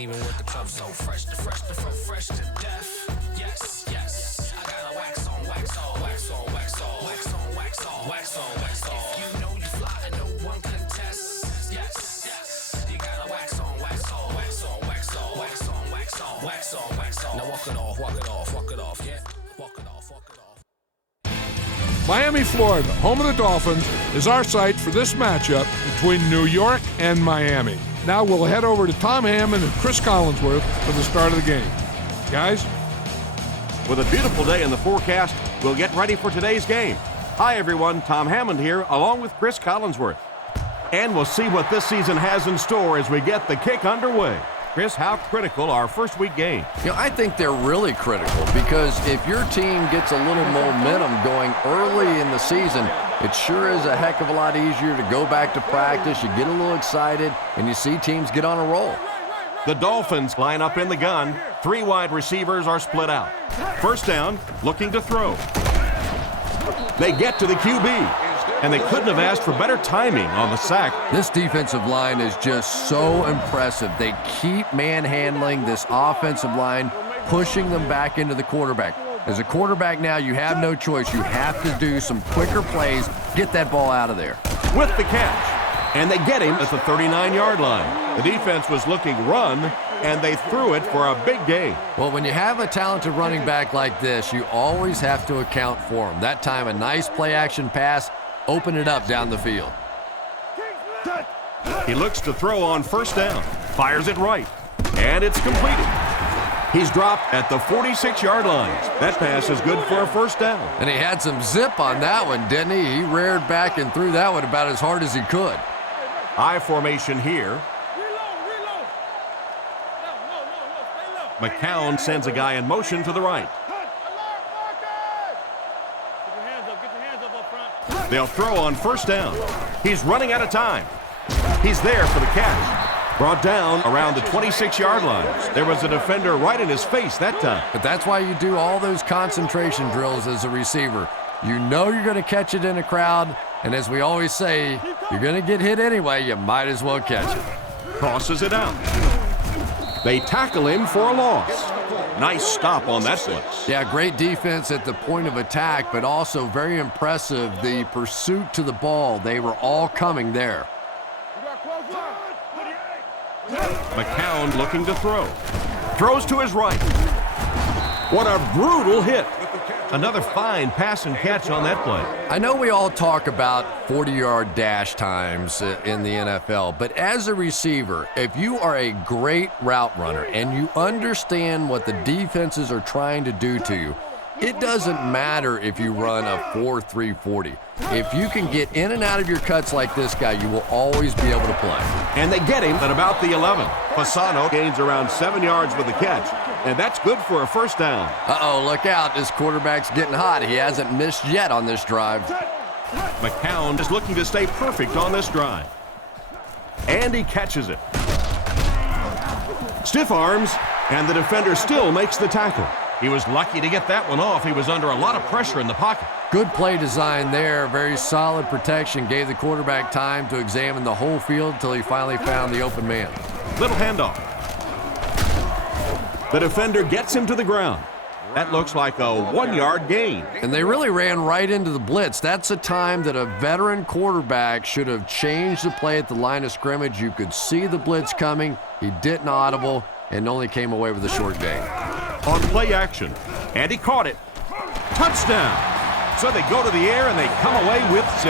ain't even with the club, so fresh to death. Yes, yes. I got a wax on, wax off, wax on, wax off, wax on, wax off, wax on, wax off. If you know you fly and no one contest. Yes, yes. You got a wax on, wax off, wax on, wax off, wax on, wax off, wax on, wax off. Now walk it off, walk it off, walk it off, yeah. Walk it off, walk it off. Miami, Florida, home of the Dolphins, is our site for this matchup between New York and Miami. Now we'll head over to Tom Hammond and Chris Collinsworth for the start of the game. Guys? With a beautiful day in the forecast, we'll get ready for today's game. Hi, everyone. Tom Hammond here, along with Chris Collinsworth. And we'll see what this season has in store as we get the kick underway. Chris, how critical our first week game? I think they're really critical because if your team gets a little momentum going early in the season, it sure is a heck of a lot easier to go back to practice. You get a little excited, and you see teams get on a roll. The Dolphins line up in the gun. 3 wide receivers are split out. First down, looking to throw. They get to the QB, and they couldn't have asked for better timing on the sack. This defensive line is just so impressive. They keep manhandling this offensive line, pushing them back into the quarterback. As a quarterback now, you have no choice. You have to do some quicker plays, get that ball out of there. With the catch, and they get him at the 39-yard line. The defense was looking run, and they threw it for a big gain. Well, when you have a talented running back like this, you always have to account for him. That time, a nice play-action pass, open it up down the field. He looks to throw on first down, fires it right, and it's completed. He's dropped at the 46-yard line. That pass is good for a first down. And he had some zip on that one, didn't he? He reared back and threw that one about as hard as he could. I formation here. McCown sends a guy in motion to the right. They'll throw on first down. He's running out of time. He's there for the catch. Brought down around the 26-yard line. There was a defender right in his face that time. But that's why you do all those concentration drills as a receiver. You know you're going to catch it in a crowd, and as we always say, you're going to get hit anyway, you might as well catch it. Crosses it out. They tackle him for a loss. Nice stop on that play. Yeah, great defense at the point of attack, but also very impressive, the pursuit to the ball. They were all coming there. McCown looking to throw. Throws to his right. What a brutal hit. Another fine pass and catch on that play. I know we all talk about 40-yard dash times in the NFL, but as a receiver, if you are a great route runner and you understand what the defenses are trying to do to you, it doesn't matter if you run a 4.340. If you can get in and out of your cuts like this guy, you will always be able to play. And they get him at about the 11. Fasano gains around 7 yards with the catch, and that's good for a first down. Uh-oh, look out. This quarterback's getting hot. He hasn't missed yet on this drive. McCown is looking to stay perfect on this drive. And he catches it. Stiff arms, and the defender still makes the tackle. He was lucky to get that one off. He was under a lot of pressure in the pocket. Good play design there. Very solid protection. Gave the quarterback time to examine the whole field until he finally found the open man. Little handoff. The defender gets him to the ground. That looks like a 1-yard gain. And they really ran right into the blitz. That's a time that a veteran quarterback should have changed the play at the line of scrimmage. You could see the blitz coming. He didn't audible and only came away with a short gain. On play action, and he caught it. Touchdown! So they go to the air and they come away with 6.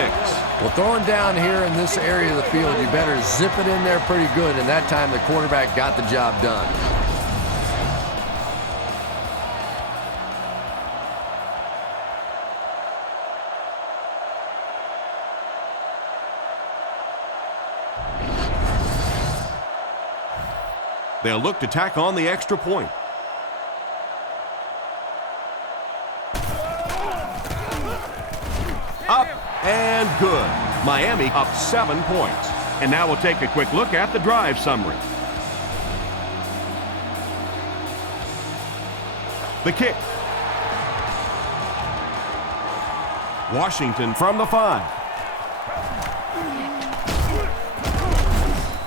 Well, throwing down here in this area of the field, you better zip it in there pretty good, and that time the quarterback got the job done. They'll look to tack on the extra point. Up and good. Miami up 7 points. And now we'll take a quick look at the drive summary. The kick. Washington from the 5.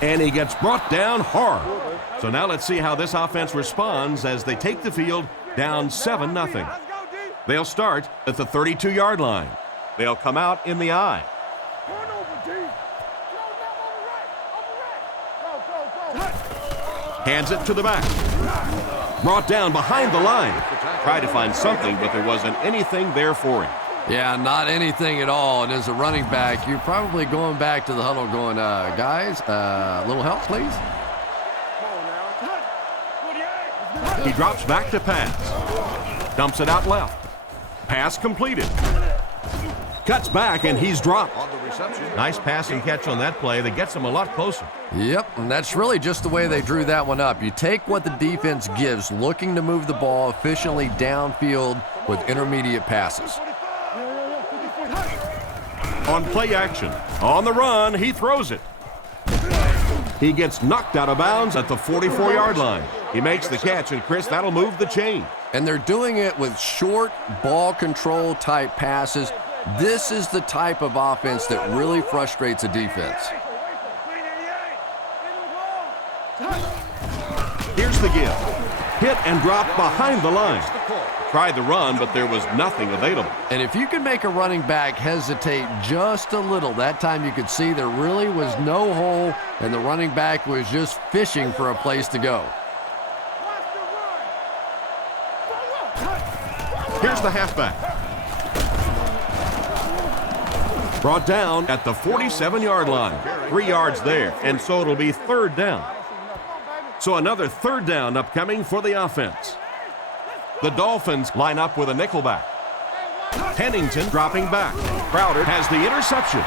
And he gets brought down hard. So now let's see how this offense responds as they take the field down 7-0. They'll start at the 32-yard line. They'll come out in the I. Hands it to the back. Brought down behind the line. Tried to find something, but there wasn't anything there for him. Yeah, not anything at all. And as a running back, you're probably going back to the huddle going, guys, a little help, please. He drops back to pass. Dumps it out left. Pass completed. Cuts back, and he's dropped. Nice pass and catch on that play that gets him a lot closer. Yep, and that's really just the way they drew that one up. You take what the defense gives, looking to move the ball efficiently downfield with intermediate passes. On play action, on the run, he throws it. He gets knocked out of bounds at the 44-yard line. He makes the catch, and Chris, that'll move the chain. And they're doing it with short ball control type passes. This is the type of offense that really frustrates a defense. Here's the give. Hit and drop behind the line. Tried the run, but there was nothing available. And if you can make a running back hesitate just a little, that time you could see there really was no hole, and the running back was just fishing for a place to go. Here's the halfback. Brought down at the 47-yard line. 3 yards there, and so it'll be third down. So another third down upcoming for the offense. The Dolphins line up with a nickelback. Pennington dropping back. Crowder has the interception.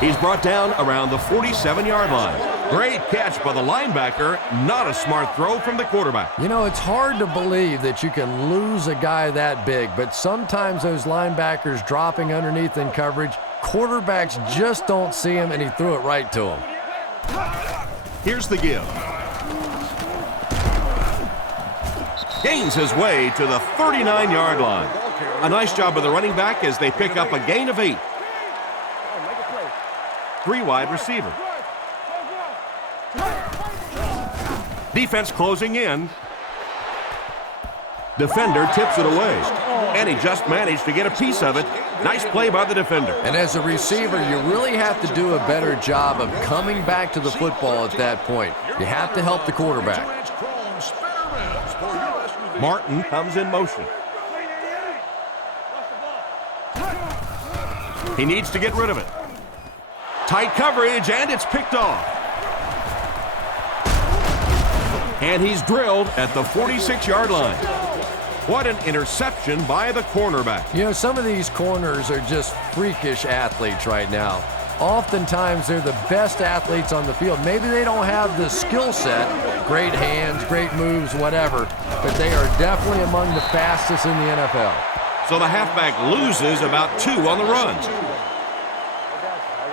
He's brought down around the 47-yard line. Great catch by the linebacker. Not a smart throw from the quarterback. You know, it's hard to believe that you can lose a guy that big, but sometimes those linebackers dropping underneath in coverage, quarterbacks just don't see him, and he threw it right to him. Here's the give. Gains his way to the 39-yard line. A nice job of the running back as they pick up a gain of 8. 3 wide receiver. Defense closing in. Defender tips it away. And he just managed to get a piece of it. Nice play by the defender. And as a receiver, you really have to do a better job of coming back to the football at that point. You have to help the quarterback. Martin comes in motion. He needs to get rid of it. Tight coverage, and it's picked off. And he's drilled at the 46-yard line. What an interception by the cornerback. You know, some of these corners are just freakish athletes right now. Oftentimes, they're the best athletes on the field. Maybe they don't have the skill set, great hands, great moves, whatever, but they are definitely among the fastest in the NFL. So the halfback loses about 2 on the run.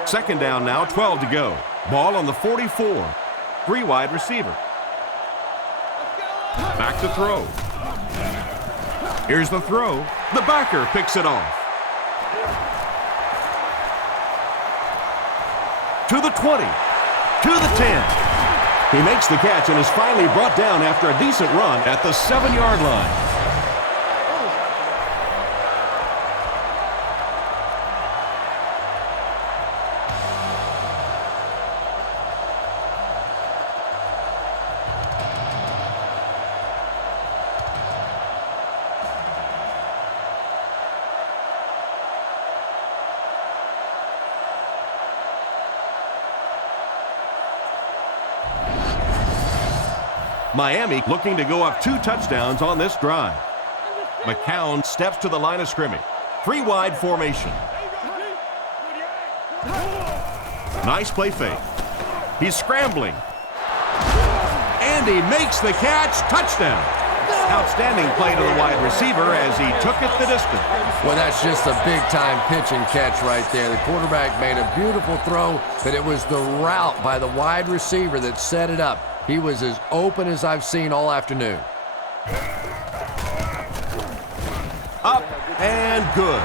Second down now, 12 to go. Ball on the 44. 3 wide receiver. Back to throw. Here's the throw. The backer picks it off. To the 20. To the 10. He makes the catch and is finally brought down after a decent run at the 7-yard line. Miami looking to go up 2 touchdowns on this drive. McCown steps to the line of scrimmage. 3 wide formation. Nice play fake. He's scrambling. And he makes the catch. Touchdown. Outstanding play to the wide receiver as he took it the distance. Well, that's just a big-time pitch and catch right there. The quarterback made a beautiful throw, but it was the route by the wide receiver that set it up. He was as open as I've seen all afternoon. Up and good.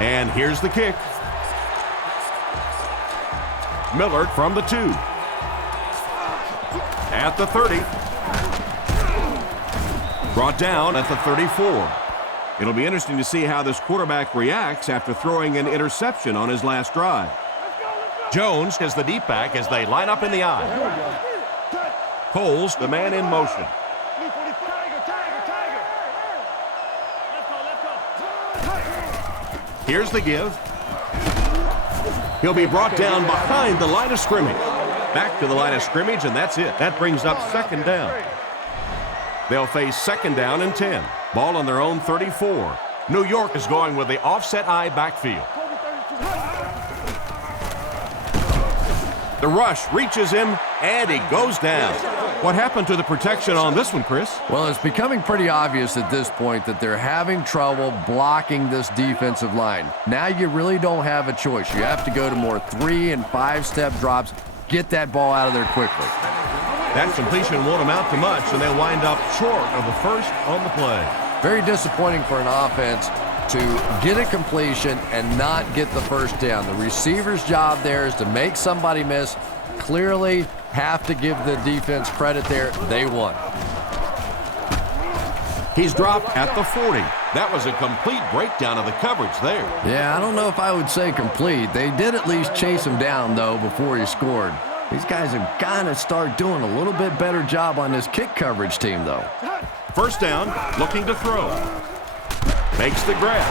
And here's the kick. Miller from the 2. At the 30. Brought down at the 34. It'll be interesting to see how this quarterback reacts after throwing an interception on his last drive. Jones is the deep back as they line up in the I. Coles, the man in motion. Here's the give. He'll be brought down behind the line of scrimmage. Back to the line of scrimmage, and that's it. That brings up second down. They'll face second down and 10. Ball on their own 34. New York is going with the offset I backfield. The rush reaches him, and he goes down. What happened to the protection on this one, Chris? Well, it's becoming pretty obvious at this point that they're having trouble blocking this defensive line. Now you really don't have a choice. You have to go to more 3- and 5-step drops. Get that ball out of there quickly. That completion won't amount to much, and they'll wind up short of the first on the play. Very disappointing for an offense to get a completion and not get the first down. The receiver's job there is to make somebody miss. Clearly have to give the defense credit there. They won. He's dropped at the 40. That was a complete breakdown of the coverage there. Yeah, I don't know if I would say complete. They did at least chase him down, though, before he scored. These guys have got to start doing a little bit better job on this kick coverage team, though. First down, looking to throw. Makes the grab.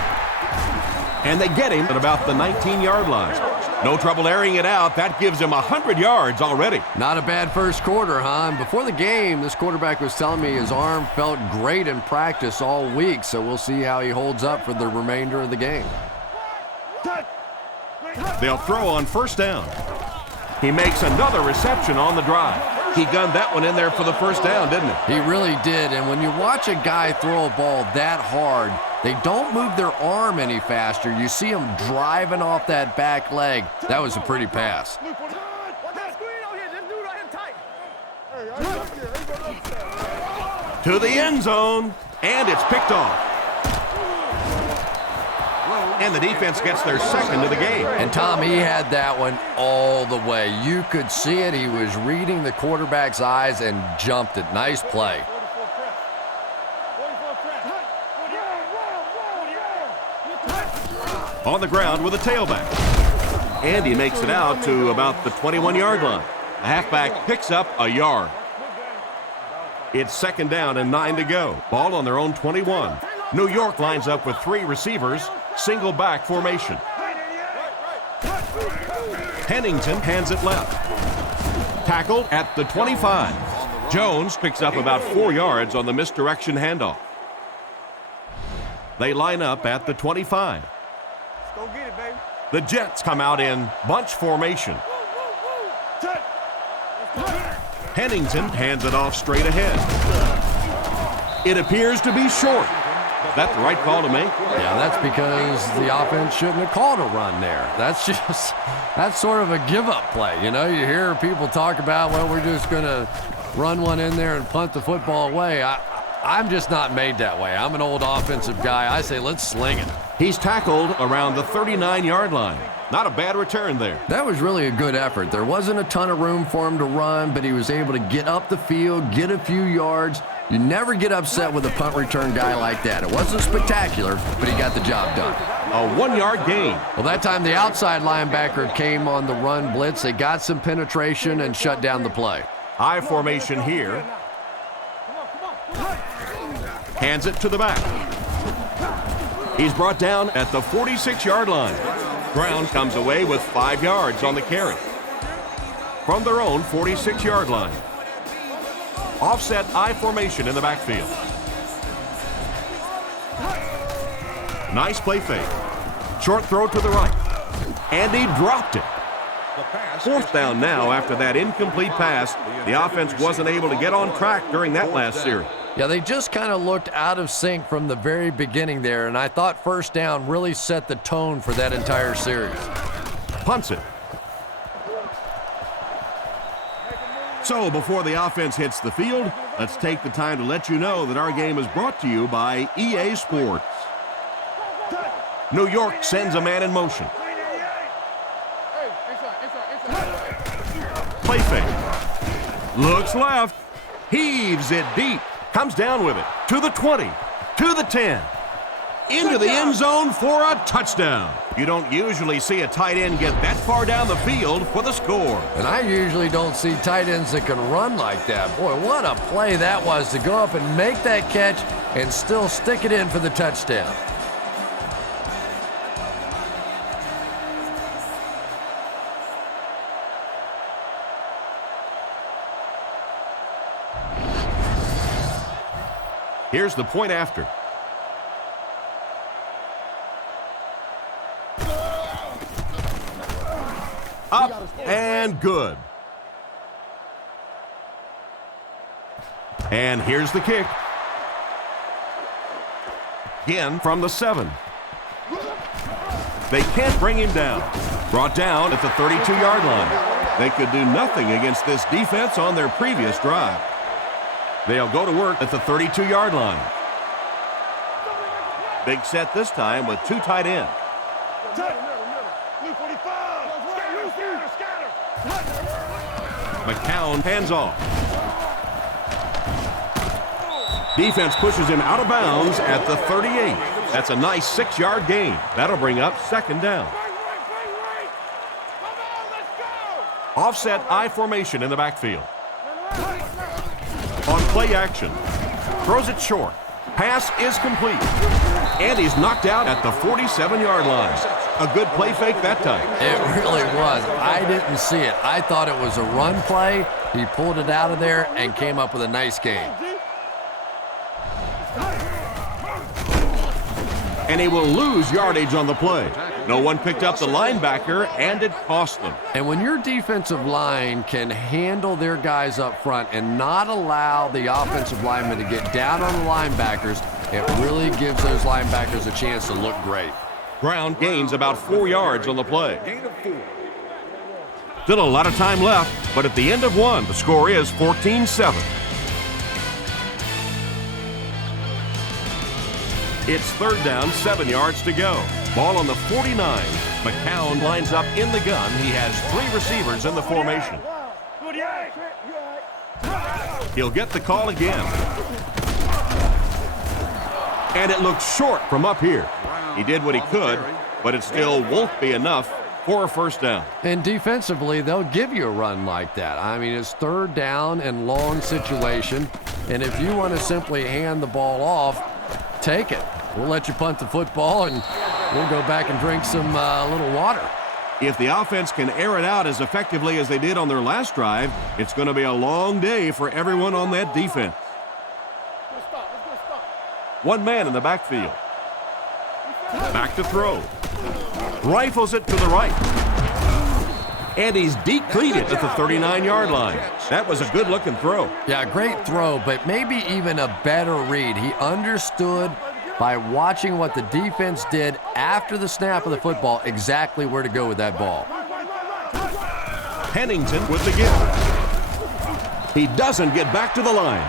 And they get him at about the 19-yard line. No trouble airing it out. That gives him 100 yards already. Not a bad first quarter, huh? And before the game, this quarterback was telling me his arm felt great in practice all week, so we'll see how he holds up for the remainder of the game. They'll throw on first down. He makes another reception on the drive. He gunned that one in there for the first down, didn't he? He really did, and when you watch a guy throw a ball that hard, they don't move their arm any faster. You see him driving off that back leg. That was a pretty pass. To the end zone, and it's picked off. And the defense gets their second of the game. And, Tom, he had that one all the way. You could see it. He was reading the quarterback's eyes and jumped it. Nice play. On the ground with a tailback. And he makes it out to about the 21-yard line. The halfback picks up a yard. It's second down and 9 to go. Ball on their own 21. New York lines up with 3 receivers. Single back formation. Pennington hands it left. Tackled at the 25. Jones picks up about 4 yards on the misdirection handoff. They line up at the 25. Go get it, baby. The Jets come out in bunch formation. Pennington hands it off straight ahead. It appears to be short. Is that the right call to make? Yeah, that's because the offense shouldn't have called a run there. That's sort of a give-up play. You know, you hear people talk about, well, we're just going to run one in there and punt the football away. I'm just not made that way. I'm an old offensive guy. I say let's sling it. He's tackled around the 39-yard line. Not a bad return there. That was really a good effort. There wasn't a ton of room for him to run, but he was able to get up the field, get a few yards. You never get upset with a punt return guy like that. It wasn't spectacular, but he got the job done. A 1-yard gain. Well, that time the outside linebacker came on the run blitz. They got some penetration and shut down the play. I formation here. Hands it to the back. He's brought down at the 46-yard line. Brown comes away with 5 yards on the carry. From their own 46-yard line. Offset I formation in the backfield. Nice play fake. Short throw to the right. And he dropped it. Fourth down now after that incomplete pass. The offense wasn't able to get on track during that last series. Yeah, they just kind of looked out of sync from the very beginning there, and I thought first down really set the tone for that entire series. Punts it. So before the offense hits the field, let's take the time to let you know that our game is brought to you by EA Sports. New York sends a man in motion. play fake. Looks left. Heaves it deep. Comes down with it. To the 20. To the 10. Into the end zone for a touchdown. You don't usually see a tight end get that far down the field for the score. And I usually don't see tight ends that can run like that. Boy, what a play that was to go up and make that catch and still stick it in for the touchdown. Here's the point after. Up and good. And here's the kick. Again from the 7. They can't bring him down. Brought down at the 32-yard line. They could do nothing against this defense on their previous drive. They'll go to work at the 32-yard line. Big set this time with 2 tight ends. McCown hands off. Defense pushes him out of bounds at the 38. That's a nice 6-yard gain. That'll bring up 2nd down. Offset I formation in the backfield. On play action. Throws it short. Pass is complete. And he's knocked out at the 47-yard line. A good play fake that time. It really was. I didn't see it. I thought it was a run play. He pulled it out of there and came up with a nice gain. And he will lose yardage on the play. No one picked up the linebacker, and it cost them. And when your defensive line can handle their guys up front and not allow the offensive linemen to get down on the linebackers, it really gives those linebackers a chance to look great. Brown gains about 4 yards on the play. Still a lot of time left, but at the end of 1, the score is 14-7. It's 3rd down, 7 yards to go. Ball on the 49. McCown lines up in the gun. He has 3 receivers in the formation. He'll get the call again. And it looks short from up here. He did what he could, but it still won't be enough for a 1st down. And defensively, they'll give you a run like that. I mean, it's 3rd down and long situation. And if you want to simply hand the ball off, take it. We'll let you punt the football, and we'll go back and drink some little water. If the offense can air it out as effectively as they did on their last drive, it's going to be a long day for everyone on that defense. 1 man in the backfield. Back to throw. Rifles it to the right. And he's depleted at the 39-yard line. That was a good-looking throw. Yeah, great throw, but maybe even a better read. He understood by watching what the defense did after the snap of the football exactly where to go with that ball. Pennington with the give. He doesn't get back to the line.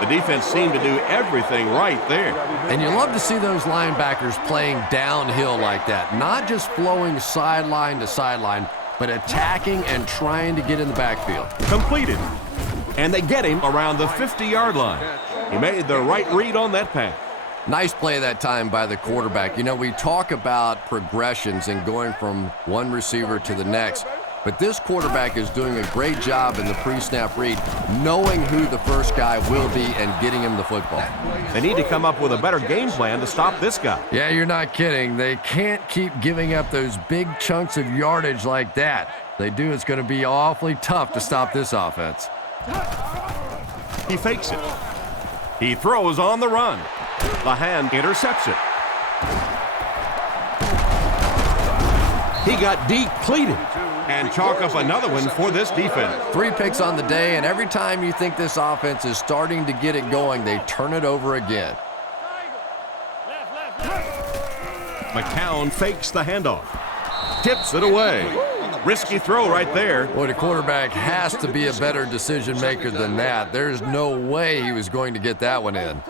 The defense seemed to do everything right there. And you love to see those linebackers playing downhill like that, not just flowing sideline to sideline, but attacking and trying to get in the backfield. Completed. And they get him around the 50-yard line. He made the right read on that pass. Nice play that time by the quarterback. You know, we talk about progressions and going from one receiver to the next, but this quarterback is doing a great job in the pre-snap read, knowing who the first guy will be and getting him the football. They need to come up with a better game plan to stop this guy. Yeah, you're not kidding. They can't keep giving up those big chunks of yardage like that. If they do, it's going to be awfully tough to stop this offense. He fakes it. He throws on the run. The hand intercepts it. He got depleted. And chalk up another one for this defense. 3 picks on the day, and every time you think this offense is starting to get it going, they turn it over again. McCown fakes the handoff. Tips it away. Risky throw right there. Boy, the quarterback has to be a better decision maker than that. There's no way he was going to get that one in.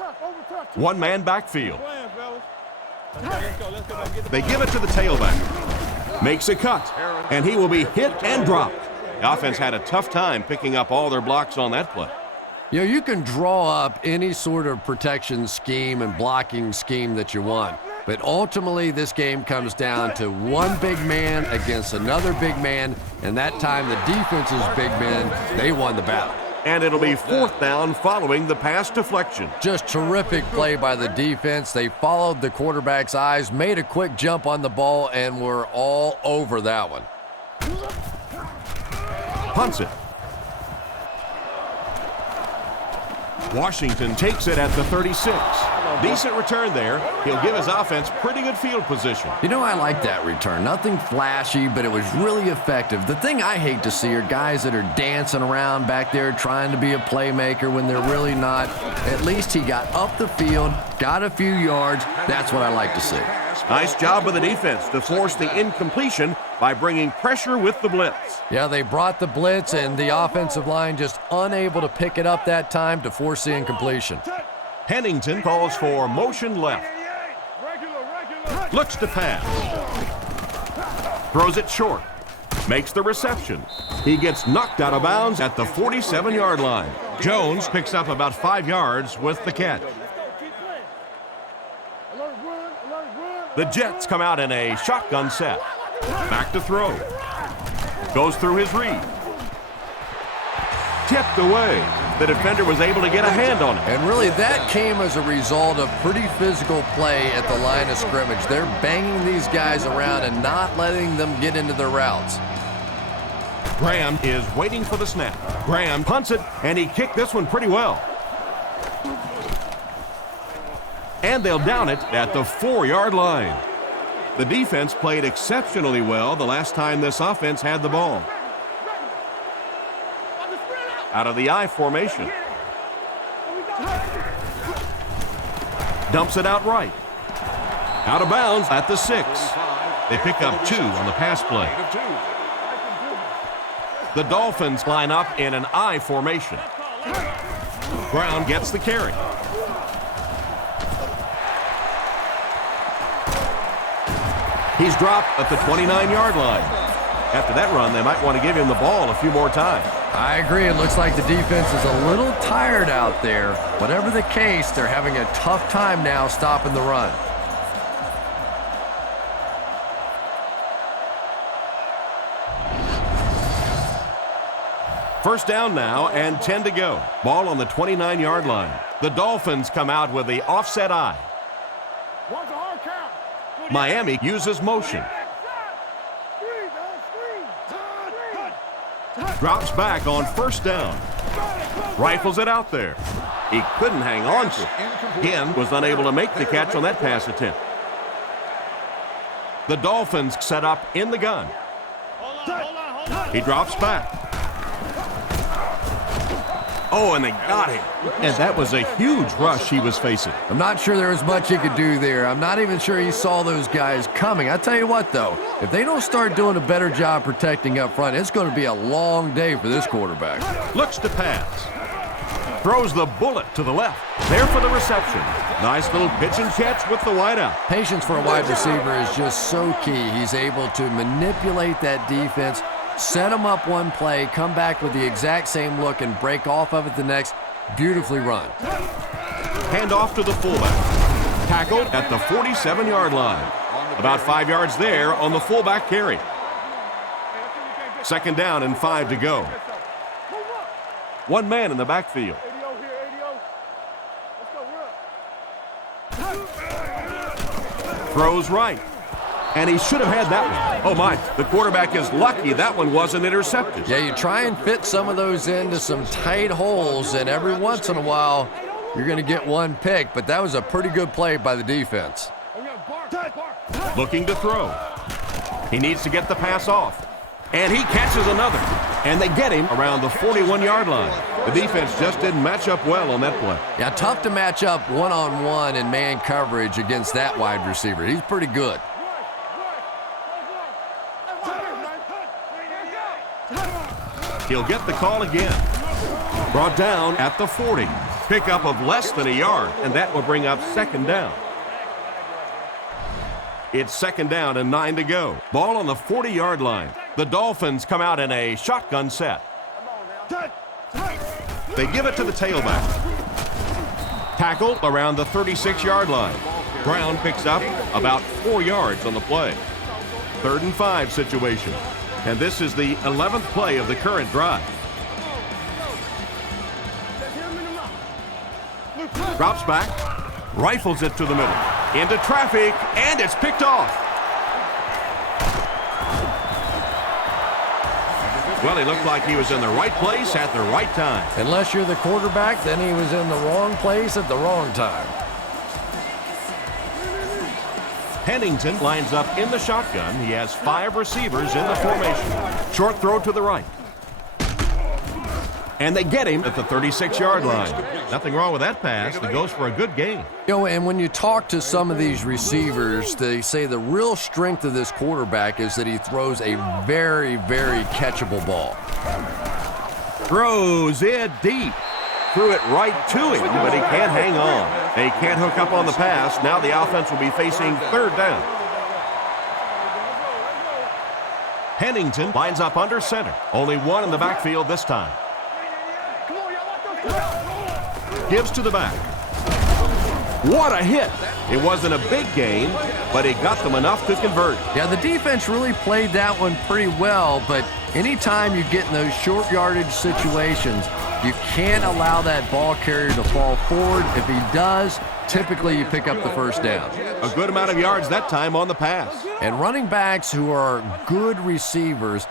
1-man backfield. They give it to the tailback. Makes a cut, and he will be hit and dropped The offense had a tough time picking up all their blocks on that play. You know, you can draw up any sort of protection scheme and blocking scheme that you want, but ultimately this game comes down to one big man against another big man, and that time the defense's big men, they won the battle. And it'll be 4th down following the pass deflection. Just terrific play by the defense. They followed the quarterback's eyes, made a quick jump on the ball, and were all over that one. Punts it. Washington takes it at the 36. Decent return there. He'll give his offense pretty good field position. You know, I like that return. Nothing flashy, but it was really effective. The thing I hate to see are guys that are dancing around back there trying to be a playmaker when they're really not. At least he got up the field, got a few yards. That's what I like to see. Nice job of the defense to force the incompletion by bringing pressure with the blitz. Yeah, they brought the blitz, and the offensive line just unable to pick it up that time to force the incompletion. Pennington calls for motion left. Looks to pass. Throws it short. Makes the reception. He gets knocked out of bounds at the 47-yard line. Jones picks up about 5 yards with the catch. The Jets come out in a shotgun set. Back to throw. Goes through his read. Tipped away. The defender was able to get a hand on it. And really, that came as a result of pretty physical play at the line of scrimmage. They're banging these guys around and not letting them get into their routes. Graham is waiting for the snap. Graham punts it, and he kicked this one pretty well. And they'll down it at the 4-yard line. The defense played exceptionally well the last time this offense had the ball. Out of the I formation. Dumps it out right. Out of bounds at the 6. They pick up 2 on the pass play. The Dolphins line up in an I formation. Brown gets the carry. He's dropped at the 29-yard line. After that run, they might want to give him the ball a few more times. I agree. It looks like the defense is a little tired out there. Whatever the case, they're having a tough time now stopping the run. First down now and 10 to go. Ball on the 29-yard line. The Dolphins come out with the offset I. Miami uses motion. Drops back on first down. Rifles it out there. He couldn't hang on to it. Again, was unable to make the catch on that pass attempt. The Dolphins set up in the gun. He drops back. Oh, and they got him. And that was a huge rush he was facing. I'm not sure there was much he could do there. I'm not even sure he saw those guys coming. I tell you what, though, if they don't start doing a better job protecting up front, it's going to be a long day for this quarterback. Looks to pass. Throws the bullet to the left. There for the reception. Nice little pitch and catch with the wideout. Patience for a wide receiver is just so key. He's able to manipulate that defense, set them up one play, come back with the exact same look, and break off of it the next. Beautifully run. Hand off to the fullback. Tackled at the 47-yard line. About 5 yards there on the fullback carry. Second down and 5 to go. One man in the backfield. Throws right. And he should have had that one. Oh, my. The quarterback is lucky that one wasn't intercepted. Yeah, you try and fit some of those into some tight holes, and every once in a while, you're going to get one pick. But that was a pretty good play by the defense. Looking to throw. He needs to get the pass off. And he catches another. And they get him around the 41-yard line. The defense just didn't match up well on that play. Yeah, tough to match up one-on-one in man coverage against that wide receiver. He's pretty good. He'll get the call again. Brought down at the 40. Pickup of less than a yard, and that will bring up second down. It's second down and 9 to go. Ball on the 40-yard line. The Dolphins come out in a shotgun set. They give it to the tailback. Tackle around the 36-yard line. Brown picks up about 4 yards on the play. 3rd and 5 situation. And this is the 11th play of the current drive. Drops back, rifles it to the middle. Into traffic, and it's picked off. Well, he looked like he was in the right place at the right time. Unless you're the quarterback, then he was in the wrong place at the wrong time. Pennington lines up in the shotgun. He has 5 receivers in the formation. Short throw to the right. And they get him at the 36-yard line. Nothing wrong with that pass. He goes for a good gain. You know, and when you talk to some of these receivers, they say the real strength of this quarterback is that he throws a very, very catchable ball. Throws it deep. Threw it right to him, but he can't hang on. They can't hook up on the pass. Now the offense will be facing 3rd down. Pennington lines up under center. Only one in the backfield this time. Gives to the back. What a hit. It wasn't a big gain, but he got them enough to convert. Yeah, the defense really played that one pretty well, but anytime you get in those short yardage situations, you can't allow that ball carrier to fall forward. If he does, typically you pick up the 1st down. A good amount of yards that time on the pass. And running backs who are good receivers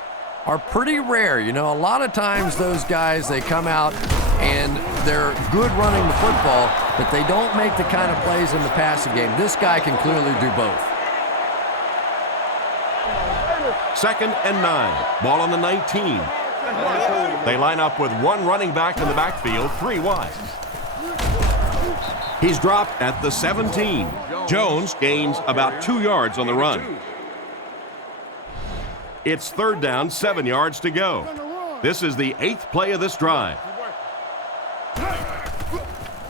are pretty rare. You know, a lot of times those guys, they come out and they're good running the football, but they don't make the kind of plays in the passing game. This guy can clearly do both. 2nd and 9. Ball on the 19. They line up with 1 running back in the backfield, 3 wide. He's dropped at the 17. Jones gains about 2 yards on the run. It's 3rd down, 7 yards to go. This is the 8th play of this drive.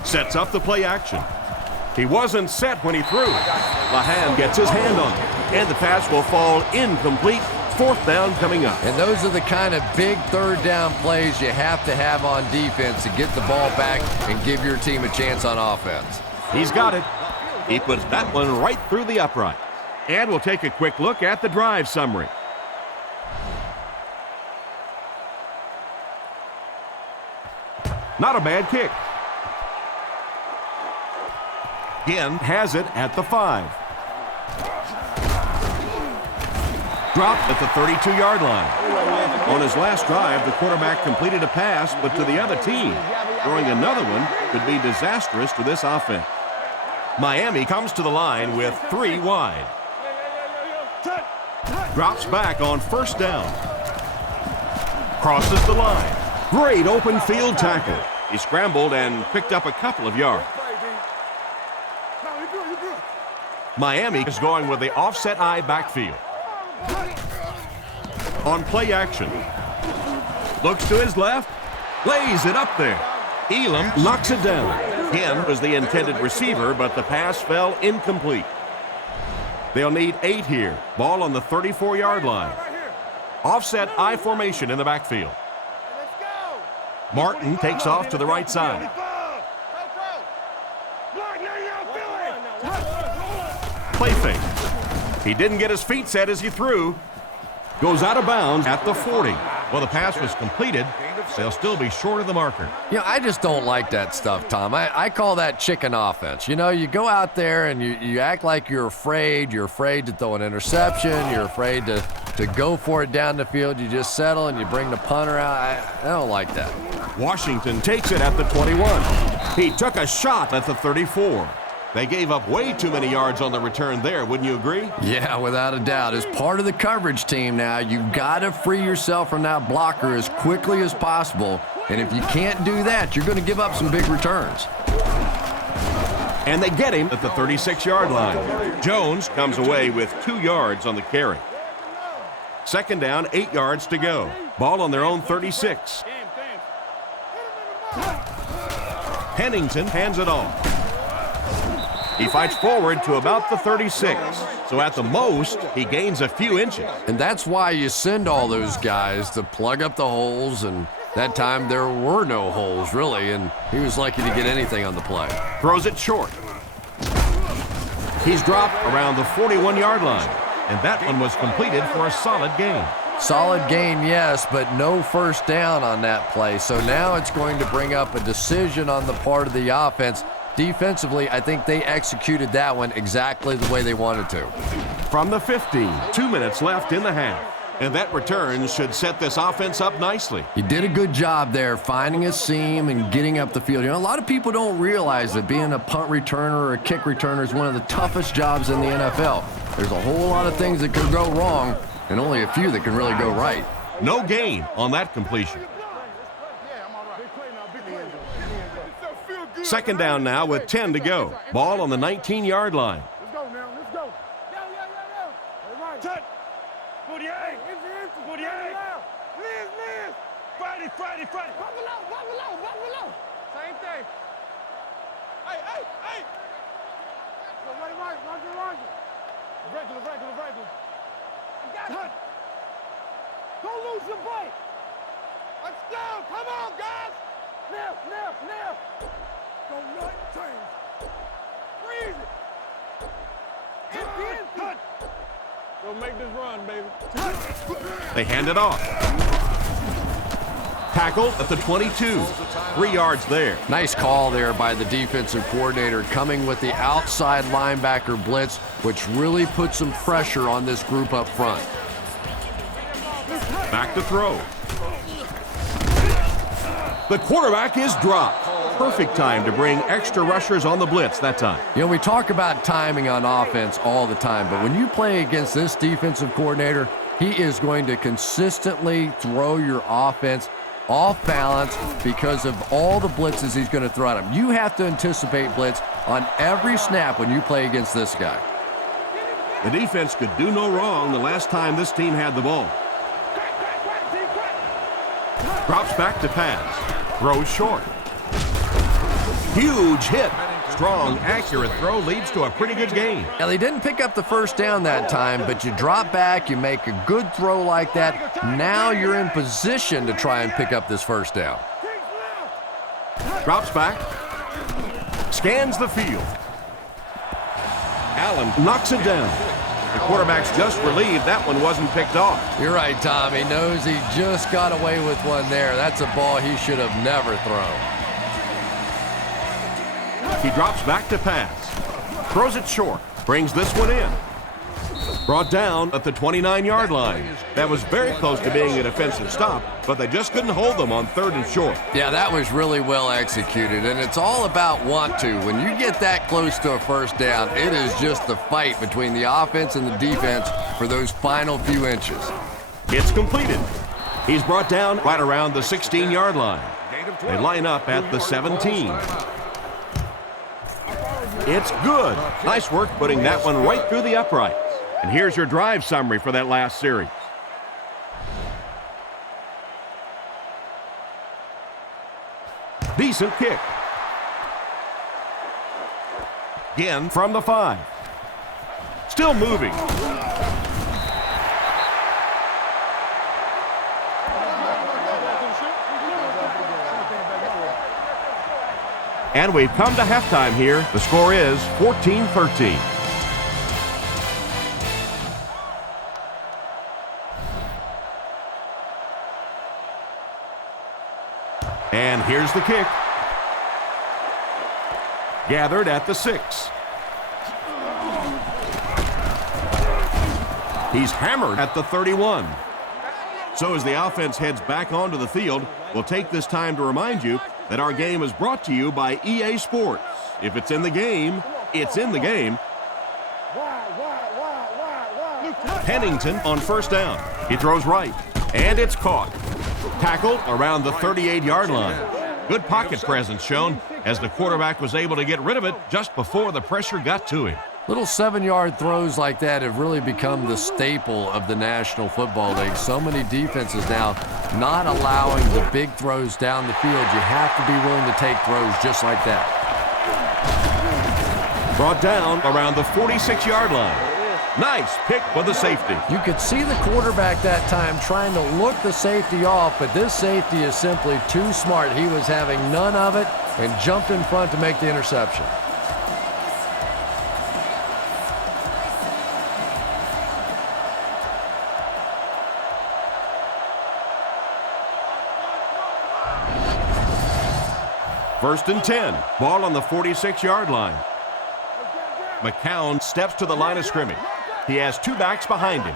Sets up the play action. He wasn't set when he threw. Lahan gets his hand on it, and the pass will fall incomplete. 4th down coming up. And those are the kind of big 3rd down plays you have to have on defense to get the ball back and give your team a chance on offense. He's got it. He puts that one right through the upright. And we'll take a quick look at the drive summary. Not a bad kick. Again, has it at the 5. Dropped at the 32-yard line. On his last drive, the quarterback completed a pass, but to the other team. Throwing another one could be disastrous to this offense. Miami comes to the line with 3 wide. Drops back on 1st down. Crosses the line. Great open field tackle. He scrambled and picked up a couple of yards. Miami is going with the offset eye backfield. On play action. Looks to his left. Lays it up there. Elam knocks it down. Him was the intended receiver, but the pass fell incomplete. They'll need 8 here. Ball on the 34-yard line. Offset I formation in the backfield. Martin takes off to the right side. Play fake. He didn't get his feet set as he threw. Goes out of bounds at the 40. Well, the pass was completed. They'll still be short of the marker. Yeah, I just don't like that stuff, Tom. I call that chicken offense. You know, you go out there and you act like you're afraid. You're afraid to throw an interception. You're afraid to go for it down the field. You just settle and you bring the punter out. I don't like that. Washington takes it at the 21. He took a shot at the 34. They gave up way too many yards on the return there, wouldn't you agree? Yeah, without a doubt. As part of the coverage team now, you've got to free yourself from that blocker as quickly as possible. And if you can't do that, you're going to give up some big returns. And they get him at the 36-yard line. Jones comes away with 2 yards on the carry. 2nd down, 8 yards to go. Ball on their own 36. Pennington hands it off. He fights forward to about the 36. So at the most, he gains a few inches. And that's why you send all those guys to plug up the holes, and that time there were no holes, really, and he was lucky to get anything on the play. Throws it short. He's dropped around the 41-yard line, and that one was completed for a solid gain. Solid gain, yes, but no first down on that play. So now it's going to bring up a decision on the part of the offense. Defensively, I think they executed that one exactly the way they wanted to. From the 15, 2 minutes left in the half. And that return should set this offense up nicely. He did a good job there, finding a seam and getting up the field. You know, a lot of people don't realize that being a punt returner or a kick returner is one of the toughest jobs in the NFL. There's a whole lot of things that could go wrong, and only a few that can really go right. No gain on that completion. Second down now with 10 to go. Ball on the 19-yard line. Let's go now. Let's go. All right. Touch. 48. 48. Liz. Friday. Buffalo. Same thing. Hey. Go right. Roger. Regular. Touch. Don't lose your bite. Let's go. Come on, guys. Now. Don't let it change. Freeze it. Touch. Go make this run, baby. Touch. They hand it off. Tackle at the 22. 3 yards there. Nice call there by the defensive coordinator, coming with the outside linebacker blitz, which really put some pressure on this group up front. Back to throw. The quarterback is dropped. Perfect time to bring extra rushers on the blitz that time. You know, we talk about timing on offense all the time, but when you play against this defensive coordinator, he is going to consistently throw your offense off balance because of all the blitzes he's going to throw at him. You have to anticipate blitz on every snap when you play against this guy. The defense could do no wrong the last time this team had the ball. Drops back to pass. Throws short. Huge hit. Strong, accurate throw leads to a pretty good gain. Now, they didn't pick up the first down that time, but you drop back, you make a good throw like that. Now you're in position to try and pick up this first down. Drops back. Scans the field. Allen knocks it down. The quarterback's just relieved that one wasn't picked off. You're right, Tom. He knows he just got away with one there. That's a ball he should have never thrown. He drops back to pass. Throws it short. Brings this one in. Brought down at the 29-yard line. That was very close to being a defensive stop, but they just couldn't hold them on 3rd and short. Yeah, that was really well executed, and it's all about want to. When you get that close to a first down, it is just the fight between the offense and the defense for those final few inches. It's completed. He's brought down right around the 16-yard line. They line up at the 17. It's good. Nice work putting that one right through the uprights. And here's your drive summary for that last series. Decent kick. Again from the 5. Still moving. And we've come to halftime here. The score is 14-13. And here's the kick. Gathered at the 6. He's hammered at the 31. So as the offense heads back onto the field, we'll take this time to remind you that our game is brought to you by EA Sports. If it's in the game, it's in the game. Pennington on first down. He throws right, and it's caught. Tackled around the 38-yard line. Good pocket presence shown as the quarterback was able to get rid of it just before the pressure got to him. Little 7-yard throws like that have really become the staple of the National Football League. So many defenses now not allowing the big throws down the field. You have to be willing to take throws just like that. Brought down around the 46-yard line. Nice pick for the safety. You could see the quarterback that time trying to look the safety off, but this safety is simply too smart. He was having none of it and jumped in front to make the interception. First and 10. Ball on the 46-yard line. McCown steps to the line of scrimmage. He has two backs behind him.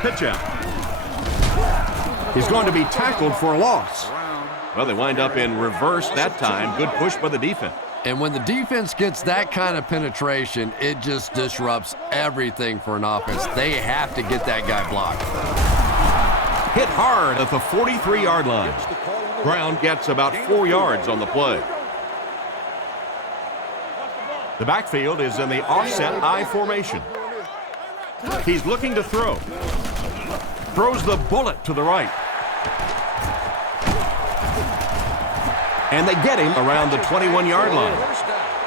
Pitch out. He's going to be tackled for a loss. Well, they wind up in reverse that time. Good push by the defense. And when the defense gets that kind of penetration, it just disrupts everything for an offense. They have to get that guy blocked. Hit hard at the 43-yard line. Brown gets about 4 yards on the play. The backfield is in the offset I formation. He's looking to throw. Throws the bullet to the right. And they get him around the 21-yard line.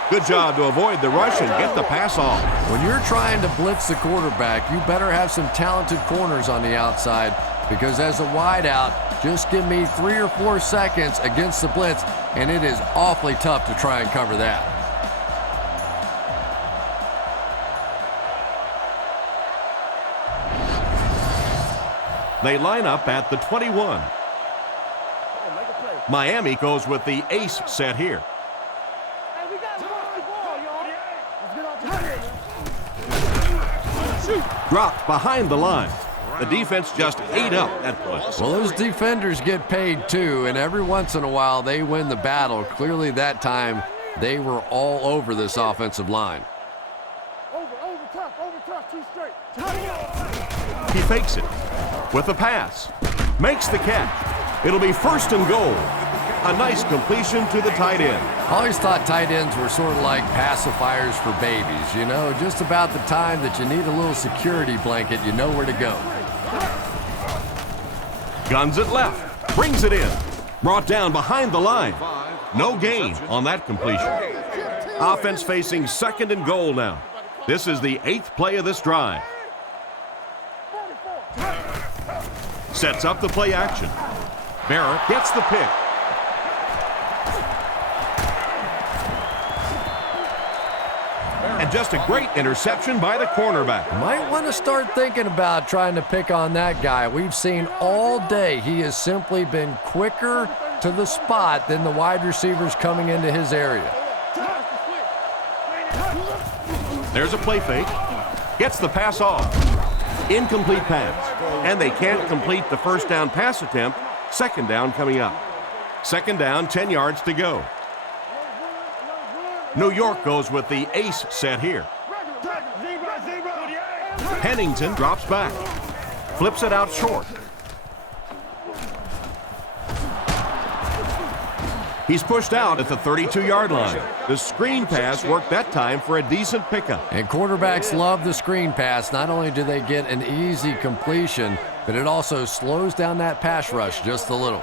Good job to avoid the rush and get the pass off. When you're trying to blitz the quarterback, you better have some talented corners on the outside, because as a wideout, just give me 3 or 4 seconds against the blitz, and it is awfully tough to try and cover that. They line up at the 21. Miami goes with the ace set here. Dropped behind the line. The defense just ate up that play. Well, those defenders get paid too, and every once in a while they win the battle. Clearly that time they were all over this offensive line. Over tough, too straight. He fakes it with a pass. Makes the catch. It'll be first and goal. A nice completion to the tight end. I always thought tight ends were sort of like pacifiers for babies. You know, just about the time that you need a little security blanket, you know where to go. Guns it left. Brings it in. Brought down behind the line. No gain on that completion. Offense facing second and goal now. This is the 8th play of this drive. Sets up the play action. Barrett gets the pick. And just a great interception by the cornerback. Might want to start thinking about trying to pick on that guy. We've seen all day he has simply been quicker to the spot than the wide receivers coming into his area. There's a play fake. Gets the pass off. Incomplete pass. And they can't complete the first down pass attempt. Second down coming up. Second down, 10 yards to go. New York goes with the ace set here. Pennington drops back. Flips it out short. He's pushed out at the 32-yard line. The screen pass worked that time for a decent pickup. And quarterbacks love the screen pass. Not only do they get an easy completion, but it also slows down that pass rush just a little.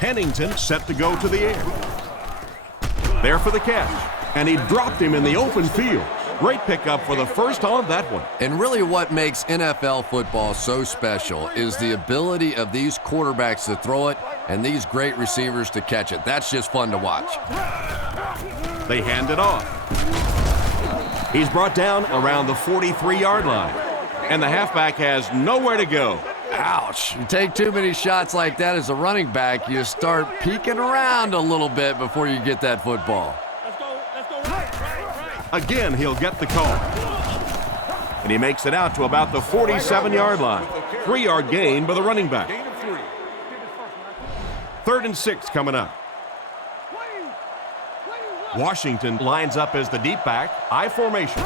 Pennington set to go to the air. There for the catch. And he dropped him in the open field. Great pickup for the first on that one. And really what makes NFL football so special is the ability of these quarterbacks to throw it and these great receivers to catch it. That's just fun to watch. They hand it off. He's brought down around the 43-yard line. And the halfback has nowhere to go. Ouch. You take too many shots like that as a running back, you start peeking around a little bit before you get that football. Again, he'll get the call. And he makes it out to about the 47-yard line. 3-yard gain by the running back. 3rd and 6 coming up. Washington lines up as the deep back, I formation.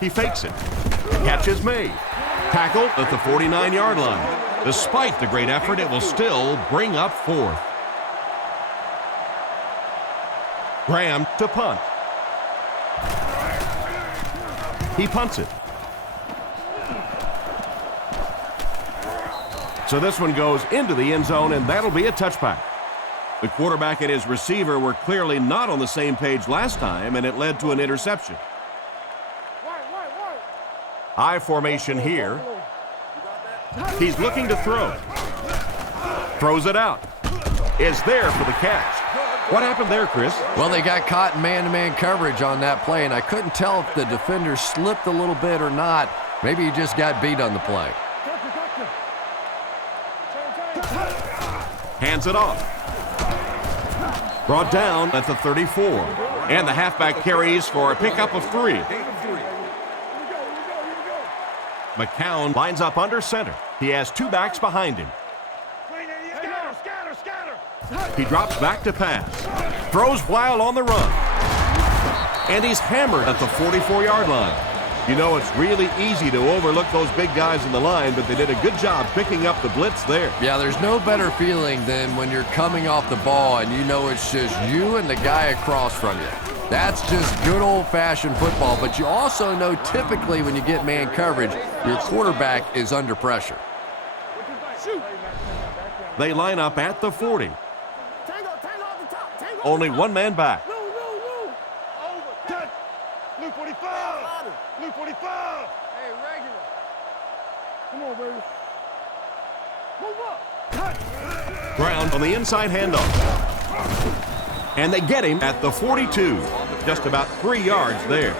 He fakes it. Catch is made. Tackled at the 49-yard line. Despite the great effort, it will still bring up 4th. Graham to punt. He punts it. So this one goes into the end zone, and that'll be a touchback. The quarterback and his receiver were clearly not on the same page last time, and it led to an interception. I formation here. He's looking to throw. Throws it out. Is there for the catch. What happened there, Chris? Well, they got caught in man-to-man coverage on that play, and I couldn't tell if the defender slipped a little bit or not. Maybe he just got beat on the play. Hands it off. Brought down at the 34. And the halfback carries for a pickup of 3. McCown lines up under center. He has 2 backs behind him. He drops back to pass. Throws while on the run. And he's hammered at the 44-yard line. You know, it's really easy to overlook those big guys in the line, but they did a good job picking up the blitz there. Yeah, there's no better feeling than when you're coming off the ball and you know it's just you and the guy across from you. That's just good old-fashioned football, but you also know typically when you get man coverage, your quarterback is under pressure. They line up at the 40. Only one man back. Blue 45. Blue 45. Hey, regular. Come on, baby. Move up. Ground on the inside handoff. And they get him at the 42. Just about 3 yards there.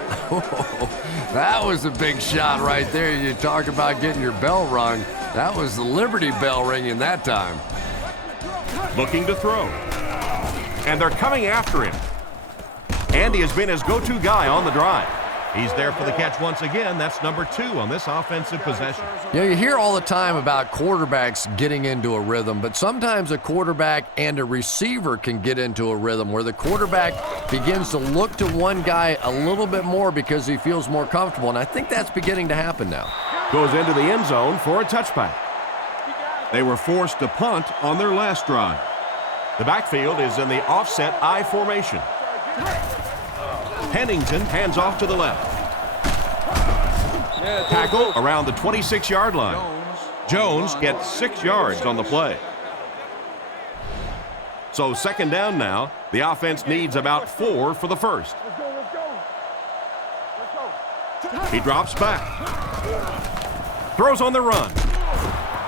That was a big shot right there. You talk about getting your bell rung. That was the Liberty Bell ringing that time. Looking to throw. And they're coming after him. Andy has been his go-to guy on the drive. He's there for the catch once again. That's number 2 on this offensive possession. You know, you hear all the time about quarterbacks getting into a rhythm, but sometimes a quarterback and a receiver can get into a rhythm where the quarterback begins to look to one guy a little bit more because he feels more comfortable, and I think that's beginning to happen now. Goes into the end zone for a touchback. They were forced to punt on their last drive. The backfield is in the offset I formation. Pennington hands off to the left. Tackle around the 26-yard line. Jones gets 6 yards on the play. So second down now. The offense needs about 4 for the first. He drops back. Throws on the run.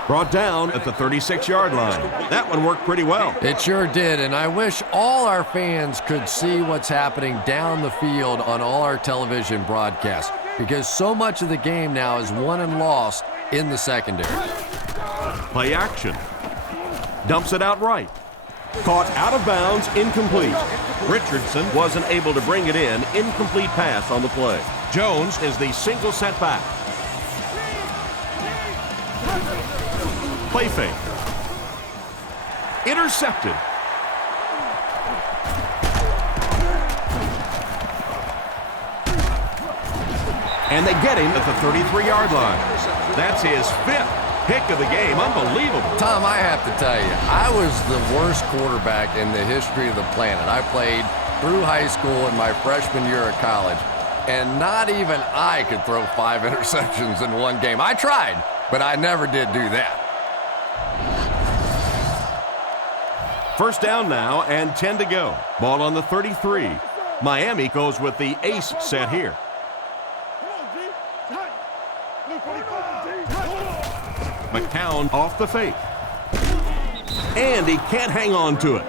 Brought down at the 36-yard line. That one worked pretty well. It sure did, and I wish all our fans could see what's happening down the field on all our television broadcasts, because so much of the game now is won and lost in the secondary. Play action. Dumps it out right. Caught out of bounds, incomplete. Richardson wasn't able to bring it in. Incomplete pass on the play. Jones is the single setback. Play fake. Intercepted. And they get him at the 33-yard line. That's his 5th pick of the game. Unbelievable. Tom, I have to tell you, I was the worst quarterback in the history of the planet. I played through high school and my freshman year of college, and not even I could throw 5 interceptions in one game. I tried, but I never did do that. First down now and 10 to go. Ball on the 33. Miami goes with the ace set here. McCown off the fake. And he can't hang on to it.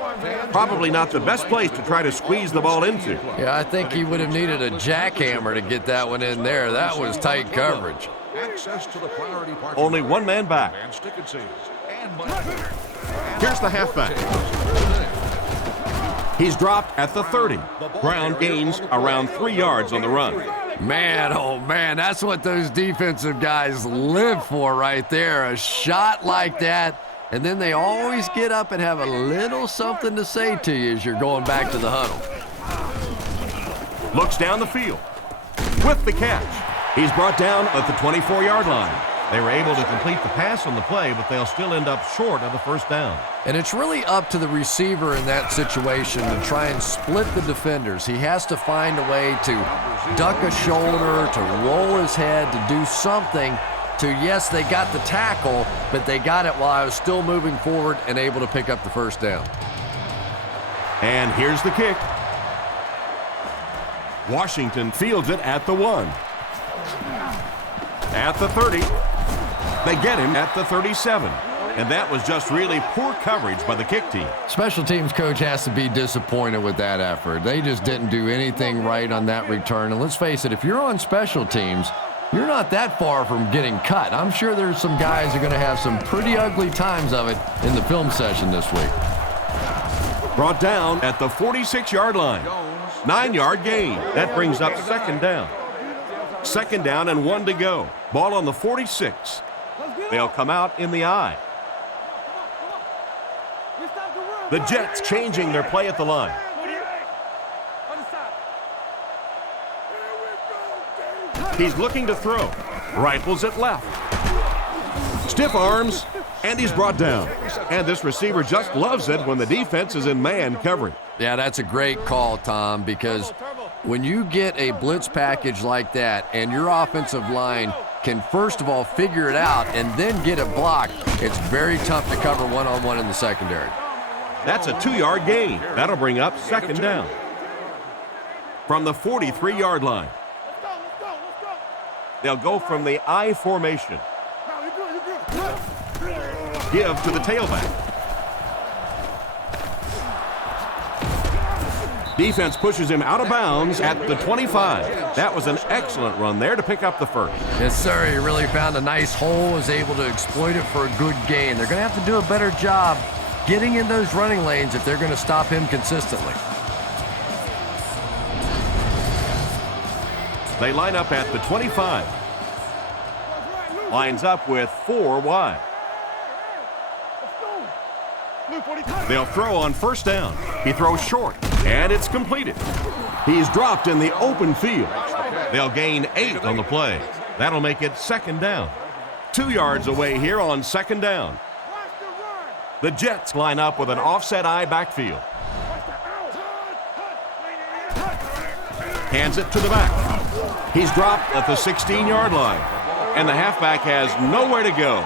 Probably not the best place to try to squeeze the ball into. Yeah, I think he would have needed a jackhammer to get that one in there. That was tight coverage. Only one man back. Here's the halfback. He's dropped at the 30. Brown gains around 3 yards on the run. Man, oh man, that's what those defensive guys live for right there. A shot like that, and then they always get up and have a little something to say to you as you're going back to the huddle. Looks down the field. With the catch. He's brought down at the 24-yard line. They were able to complete the pass on the play, but they'll still end up short of the first down. And it's really up to the receiver in that situation to try and split the defenders. He has to find a way to duck a shoulder, to roll his head, to do something to, yes, they got the tackle, but they got it while I was still moving forward and able to pick up the first down. And here's the kick. Washington fields it at the 1. At the 30. They get him at the 37. And that was just really poor coverage by the kick team. Special teams coach has to be disappointed with that effort. They just didn't do anything right on that return. And let's face it, if you're on special teams, you're not that far from getting cut. I'm sure there's some guys who are going to have some pretty ugly times of it in the film session this week. Brought down at the 46-yard line. 9-yard gain. That brings up second down. Second down and 1 to go. Ball on the 46. They'll come out in the I. The Jets changing their play at the line. He's looking to throw. Rifles it left. Stiff arms, and he's brought down. And this receiver just loves it when the defense is in man covering. Yeah, that's a great call, Tom, because when you get a blitz package like that and your offensive line can first of all figure it out and then get it blocked, it's very tough to cover one-on-one in the secondary. That's a 2-yard gain. That'll bring up second down. From the 43-yard line. They'll go from the I formation. Give to the tailback. Defense pushes him out of bounds at the 25. That was an excellent run there to pick up the first. Yes, sir. He really found a nice hole, was able to exploit it for a good gain. They're going to have to do a better job getting in those running lanes if they're going to stop him consistently. They line up at the 25. Lines up with 4 wide. They'll throw on first down. He throws short, and it's completed. He's dropped in the open field. They'll gain 8 on the play. That'll make it second down. 2 yards away here on second down. The Jets line up with an offset I backfield. Hands it to the back. He's dropped at the 16-yard line, and the halfback has nowhere to go.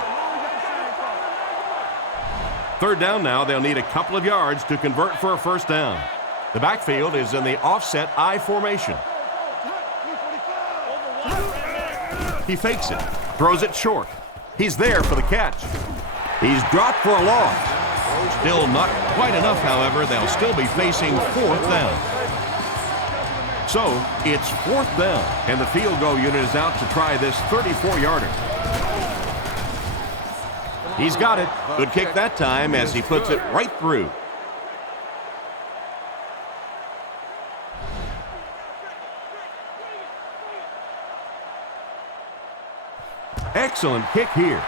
Third down now. They'll need a couple of yards to convert for a first down. The backfield is in the offset I formation. He fakes it, throws it short. He's there for the catch. He's dropped for a loss. Still not quite enough, however. They'll still be facing fourth down. So it's fourth down, and the field goal unit is out to try this 34-yarder. He's got it. Good kick that time as he puts it right through. Excellent kick here.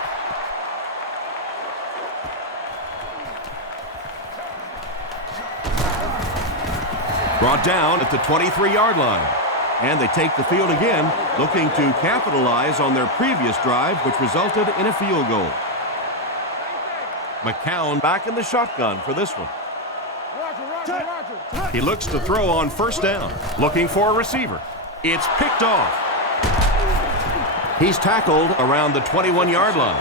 Brought down at the 23-yard line. And they take the field again, looking to capitalize on their previous drive, which resulted in a field goal. McCown back in the shotgun for this one. He looks to throw on first down, looking for a receiver. It's picked off. He's tackled around the 21-yard line.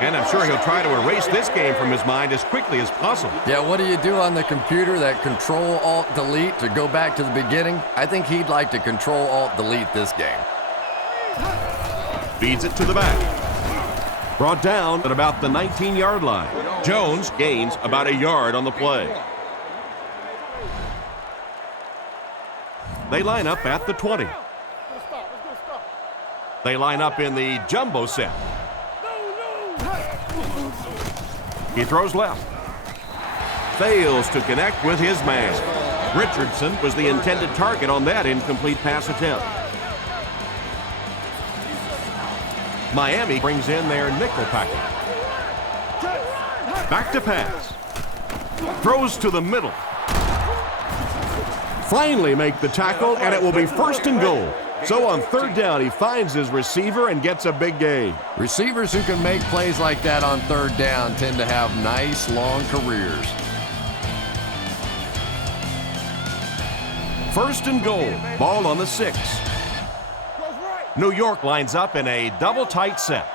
And I'm sure he'll try to erase this game from his mind as quickly as possible. Yeah, what do you do on the computer, that Control-Alt-Delete to go back to the beginning? I think he'd like to Control-Alt-Delete this game. Feeds it to the back. Brought down at about the 19-yard line. Jones gains about a yard on the play. They line up at the 20. They line up in the jumbo set. He throws left. Fails to connect with his man. Richardson was the intended target on that incomplete pass attempt. Miami brings in their nickel package. Back to pass. Throws to the middle. Finally make the tackle, and it will be first and goal. So on third down, he finds his receiver and gets a big gain. Receivers who can make plays like that on third down tend to have nice, long careers. First and goal. Ball on the 6. New York lines up in a double tight set.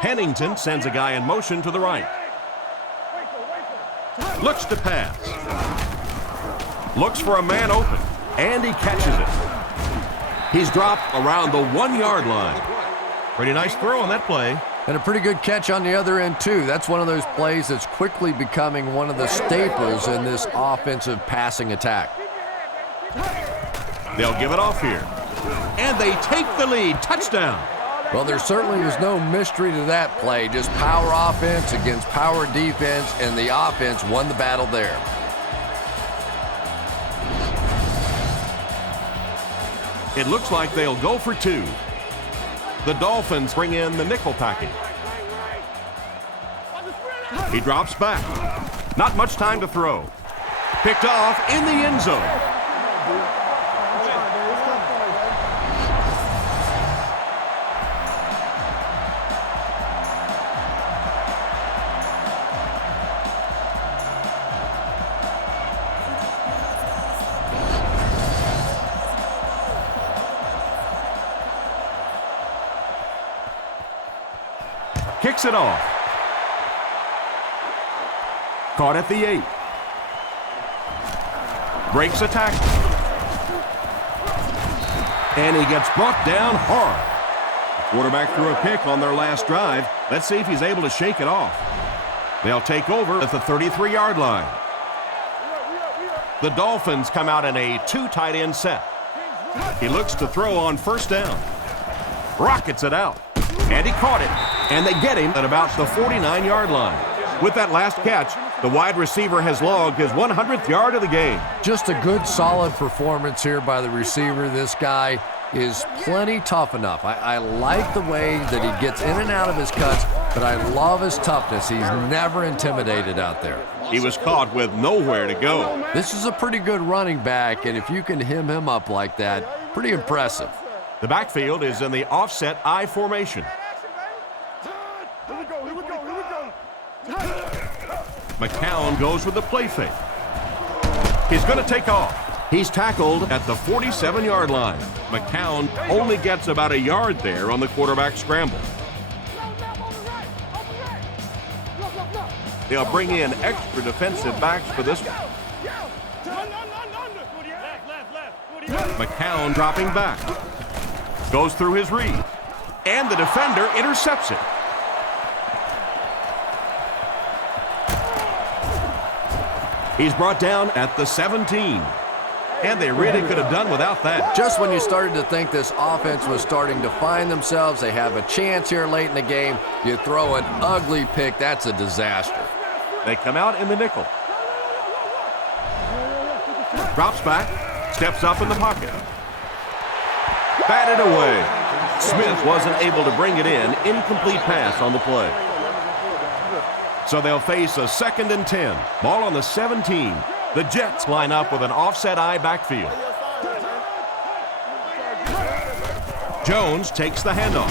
Pennington sends a guy in motion to the right. Looks to pass. Looks for a man open, and he catches it. He's dropped around the 1-yard line. Pretty nice throw on that play. And a pretty good catch on the other end, too. That's one of those plays that's quickly becoming one of the staples in this offensive passing attack. They'll give it off here. And they take the lead. Touchdown. Well, there certainly was no mystery to that play. Just power offense against power defense, and the offense won the battle there. It looks like they'll go for 2. The Dolphins bring in the nickel package. He drops back. Not much time to throw. Picked off in the end zone. Kicks it off. Caught at the 8. Breaks a tackle. And he gets brought down hard. The quarterback threw a pick on their last drive. Let's see if he's able to shake it off. They'll take over at the 33-yard line. The Dolphins come out in a 2 tight end set. He looks to throw on first down. Rockets it out. And he caught it. And they get him at about the 49-yard line. With that last catch, the wide receiver has logged his 100th yard of the game. Just a good, solid performance here by the receiver. This guy is plenty tough enough. I like the way that he gets in and out of his cuts, but I love his toughness. He's never intimidated out there. He was caught with nowhere to go. This is a pretty good running back, and if you can hem him up like that, pretty impressive. The backfield is in the offset I formation. McCown goes with the play fake. He's going to take off. He's tackled at the 47-yard line. McCown only gets about a yard there on the quarterback scramble. They'll bring in extra defensive backs for this one. McCown dropping back. Goes through his read. And the defender intercepts it. He's brought down at the 17. And they really could have done without that. Just when you started to think this offense was starting to find themselves, they have a chance here late in the game, you throw an ugly pick, that's a disaster. They come out in the nickel. Drops back, steps up in the pocket. Batted away. Smith wasn't able to bring it in. Incomplete pass on the play. So they'll face a 2nd and 10. Ball on the 17. The Jets line up with an offset I backfield. Jones takes the handoff.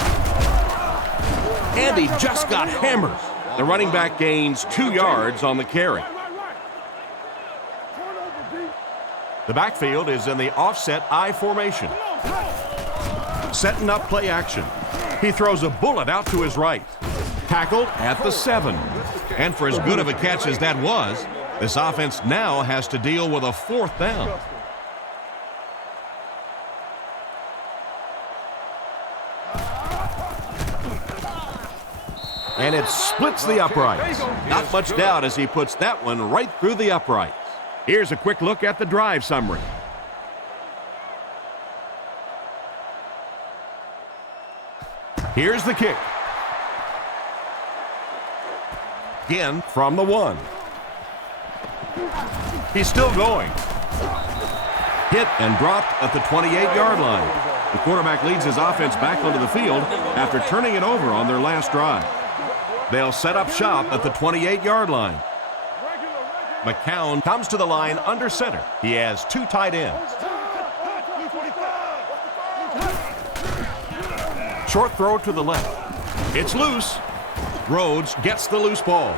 And he just got hammered. The running back gains 2 yards on the carry. The backfield is in the offset I formation. Setting up play action. He throws a bullet out to his right. Tackled at the 7. And for as good of a catch as that was, this offense now has to deal with a 4th down. And it splits the uprights. Not much doubt as he puts that one right through the uprights. Here's a quick look at the drive summary. Here's the kick. Again from the 1. He's still going. Hit and dropped at the 28-yard line. The quarterback leads his offense back onto the field after turning it over on their last drive. They'll set up shop at the 28-yard line. McCown comes to the line under center. He has 2 tight ends. Short throw to the left. It's loose. Rhodes gets the loose ball.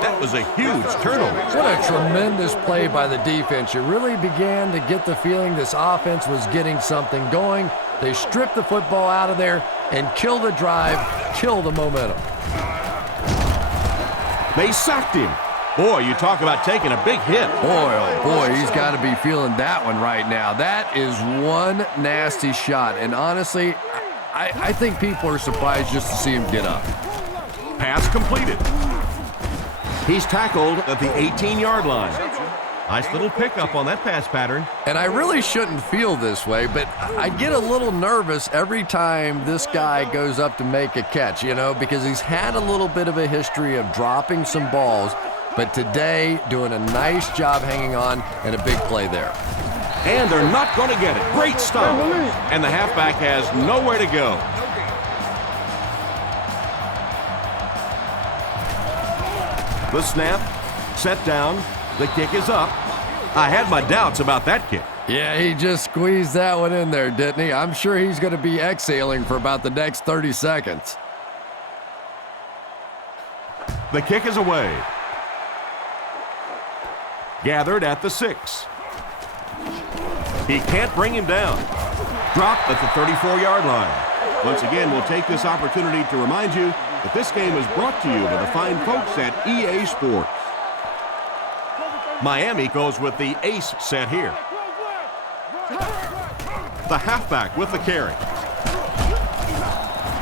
That was a huge turnover. What a tremendous play by the defense. You really began to get the feeling this offense was getting something going. They stripped the football out of there and kill the drive, kill the momentum. They sacked him. Boy, you talk about taking a big hit. Boy, oh boy, he's got to be feeling that one right now. That is one nasty shot. And honestly, I think people are surprised just to see him get up. Pass completed. He's tackled at the 18-yard line. Nice little pickup on that pass pattern. And I really shouldn't feel this way, but I get a little nervous every time this guy goes up to make a catch, you know, because he's had a little bit of a history of dropping some balls, but today doing a nice job hanging on and a big play there. And they're not going to get it. Great stop. And the halfback has nowhere to go. The snap, set down, the kick is up. I had my doubts about that kick. Yeah, he just squeezed that one in there, didn't he? I'm sure he's going to be exhaling for about the next 30 seconds. The kick is away. Gathered at the 6. He can't bring him down. Dropped at the 34-yard line. Once again, we'll take this opportunity to remind you that this game is brought to you by the fine folks at EA Sports. Miami goes with the ace set here. The halfback with the carry.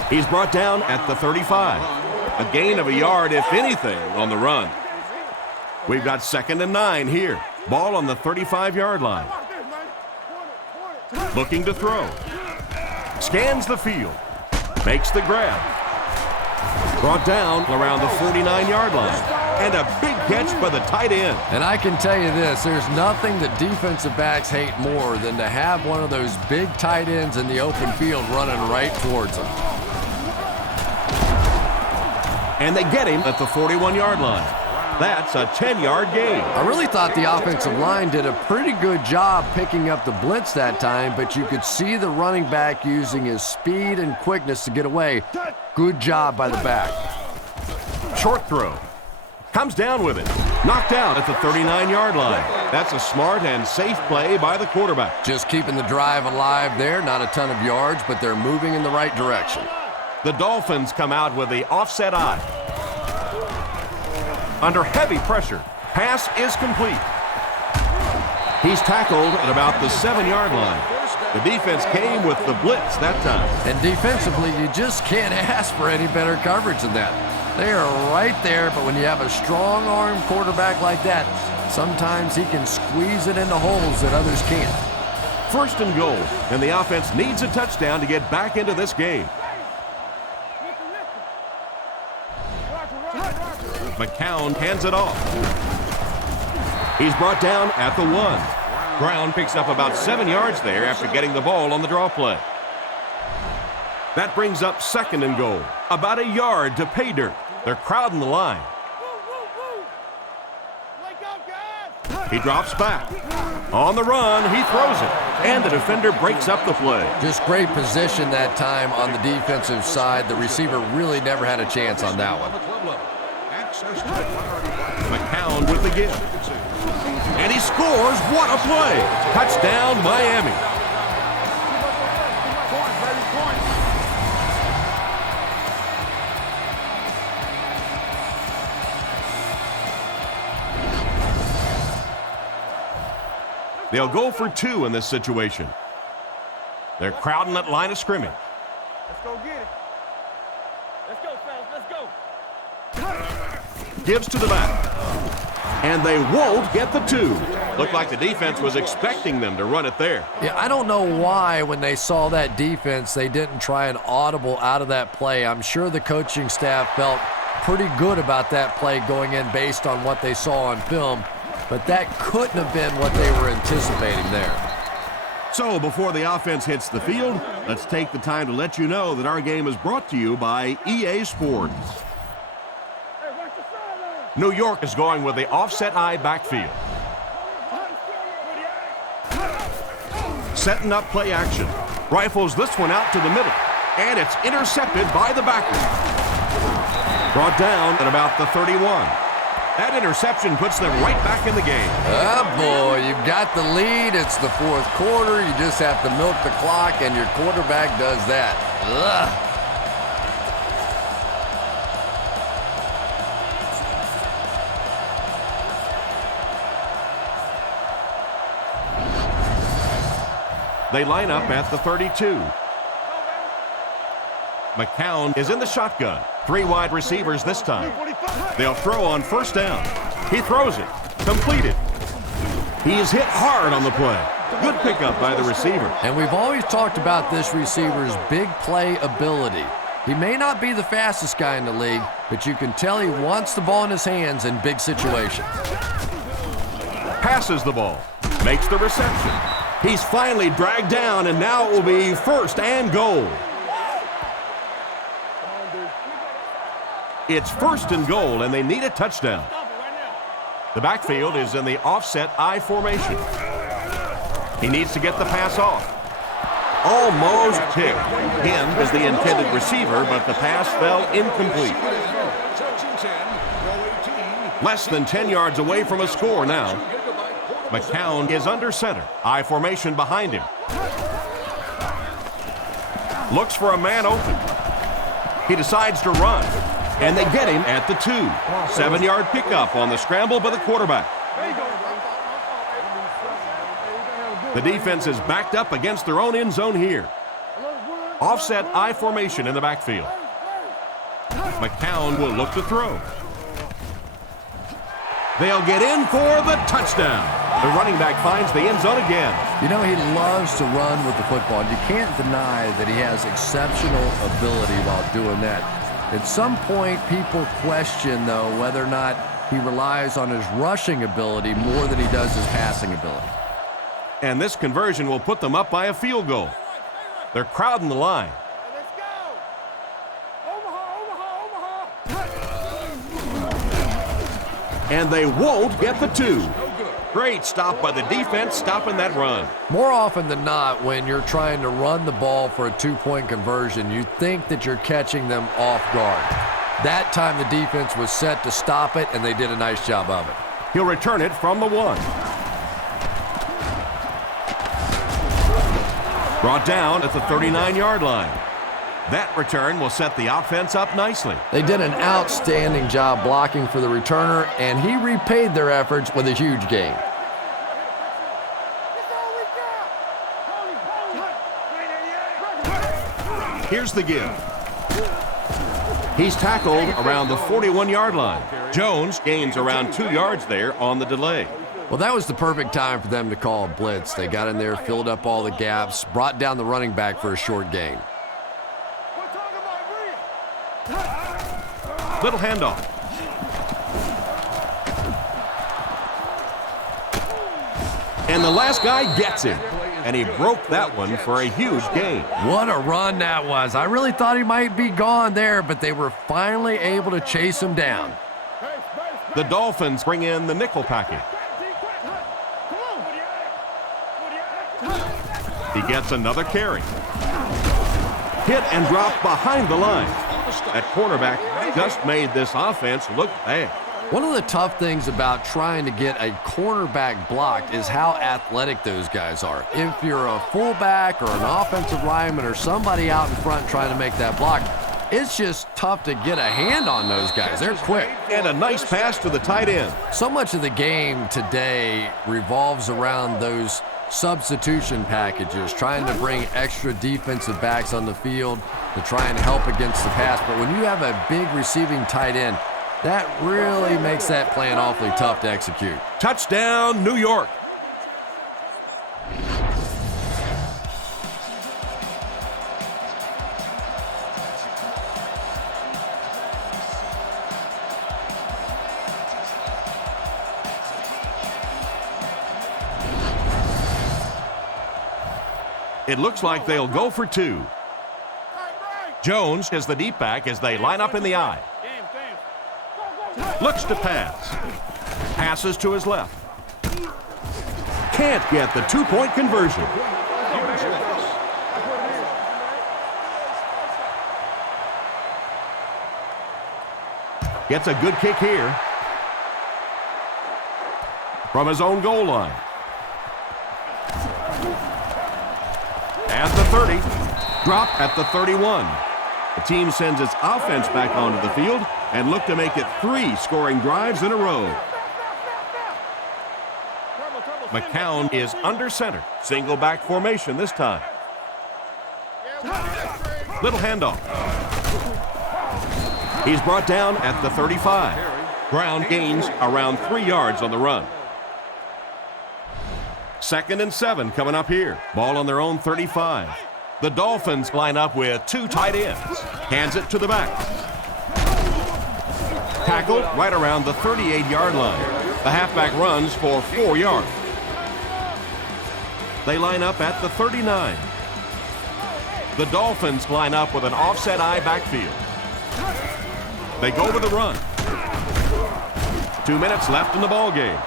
He's brought down at the 35. A gain of a yard, if anything, on the run. We've got 2nd and 9 here. Ball on the 35-yard line. Looking to throw. Scans the field. Makes the grab. Brought down around the 49-yard line. And a big catch by the tight end. And I can tell you this, there's nothing that defensive backs hate more than to have one of those big tight ends in the open field running right towards them. And they get him at the 41-yard line. That's a 10-yard gain. I really thought the offensive line did a pretty good job picking up the blitz that time, but you could see the running back using his speed and quickness to get away. Good job by the back. Short throw. Comes down with it. Knocked out at the 39-yard line. That's a smart and safe play by the quarterback. Just keeping the drive alive there. Not a ton of yards, but they're moving in the right direction. The Dolphins come out with the offset eye. Under heavy pressure. Pass is complete. He's tackled at about the 7-yard line. The defense came with the blitz that time. And defensively, you just can't ask for any better coverage than that. They are right there, but when you have a strong-arm quarterback like that, sometimes he can squeeze it into holes that others can't. 1st and goal, and the offense needs a touchdown to get back into this game. McCown hands it off. He's brought down at the 1. Brown picks up about 7 yards there after getting the ball on the draw play. That brings up 2nd and goal. About a yard to pay dirt. They're crowding the line. He drops back. On the run, he throws it. And the defender breaks up the play. Just great position that time on the defensive side. The receiver really never had a chance on that one. McCown with the give. And he scores. What a play. Touchdown, Miami. They'll go for 2 in this situation. They're crowding that line of scrimmage. Let's go get it. Let's go, fellas. Let's go. Gives to the back. And they won't get the 2. Looked like the defense was expecting them to run it there. Yeah, I don't know why when they saw that defense, they didn't try an audible out of that play. I'm sure the coaching staff felt pretty good about that play going in based on what they saw on film. But that couldn't have been what they were anticipating there. So before the offense hits the field, let's take the time to let you know that our game is brought to you by EA Sports. New York is going with the offset eye backfield. Setting up play action. Rifles this one out to the middle. And it's intercepted by the backer. Brought down at about the 31. That interception puts them right back in the game. Oh, boy, you've got the lead. It's the 4th quarter. You just have to milk the clock, and your quarterback does that. Ugh. They line up at the 32. McCown is in the shotgun. 3 wide receivers this time. They'll throw on first down. He throws it. Completed. He's hit hard on the play. Good pickup by the receiver. And we've always talked about this receiver's big play ability. He may not be the fastest guy in the league, but you can tell he wants the ball in his hands in big situations. Passes the ball. Makes the reception. He's finally dragged down, and now it will be first and goal. It's first and goal, and they need a touchdown. The backfield is in the offset I formation. He needs to get the pass off. Almost picked. Him is the intended receiver, but the pass fell incomplete. Less than 10 yards away from a score now. McCown is under center. I formation behind him. Looks for a man open. He decides to run. And they get him at the 2. 7-yard pickup on the scramble by the quarterback. The defense is backed up against their own end zone here. Offset I formation in the backfield. McCown will look to throw. They'll get in for the touchdown. The running back finds the end zone again. You know, he loves to run with the football. You can't deny that he has exceptional ability while doing that. At some point, people question, though, whether or not he relies on his rushing ability more than he does his passing ability. And this conversion will put them up by a field goal. They're crowding the line. Let's go. Omaha. And they won't get the 2. Great stop by the defense, stopping that run. More often than not, when you're trying to run the ball for a 2-point conversion, you think that you're catching them off guard. That time the defense was set to stop it, and they did a nice job of it. He'll return it from the 1. Brought down at the 39-yard line. That return will set the offense up nicely. They did an outstanding job blocking for the returner, and he repaid their efforts with a huge gain. Here's the give. He's tackled around the 41-yard line. Jones gains around 2 yards there on the delay. Well, that was the perfect time for them to call a blitz. They got in there, filled up all the gaps, brought down the running back for a short gain. Little handoff. And the last guy gets him. And he broke that one for a huge gain. What a run that was. I really thought he might be gone there, but they were finally able to chase him down. The Dolphins bring in the nickel package. He gets another carry. Hit and drop behind the line. That cornerback just made this offense look bad. One of the tough things about trying to get a cornerback blocked is how athletic those guys are. If you're a fullback or an offensive lineman or somebody out in front trying to make that block, it's just tough to get a hand on those guys. They're quick. And a nice pass to the tight end. So much of the game today revolves around those substitution packages, trying to bring extra defensive backs on the field to try and help against the pass. But when you have a big receiving tight end, that really makes that plan awfully tough to execute. Touchdown, New York. It looks like they'll go for 2. Jones is the deep back as they line up in the I. Looks to pass. Passes to his left. Can't get the 2-point conversion. Gets a good kick here. From his own goal line. At the 30. Drop at the 31. The team sends its offense back onto the field and look to make it 3 scoring drives in a row. McCown is under center. Single back formation this time. Little handoff. He's brought down at the 35. Brown gains around 3 yards on the run. 2nd and 7 coming up here. Ball on their own 35. The Dolphins line up with 2 tight ends. Hands it to the back. Tackled right around the 38-yard line. The halfback runs for 4 yards. They line up at the 39. The Dolphins line up with an offset I backfield. They go with the run. 2 minutes left in the ball game.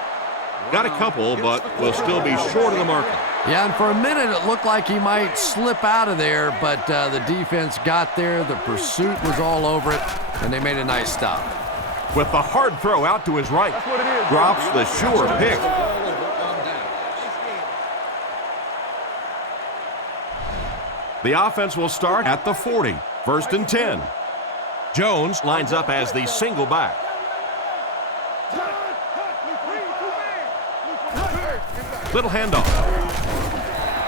Got a couple, but will still be short of the market. Yeah, and for a minute it looked like he might slip out of there, but the defense got there. The pursuit was all over it, and they made a nice stop. With the hard throw out to his right. Drops the sure pick. The offense will start at the 40. 1st and 10. Jones lines up as the single back. Little handoff.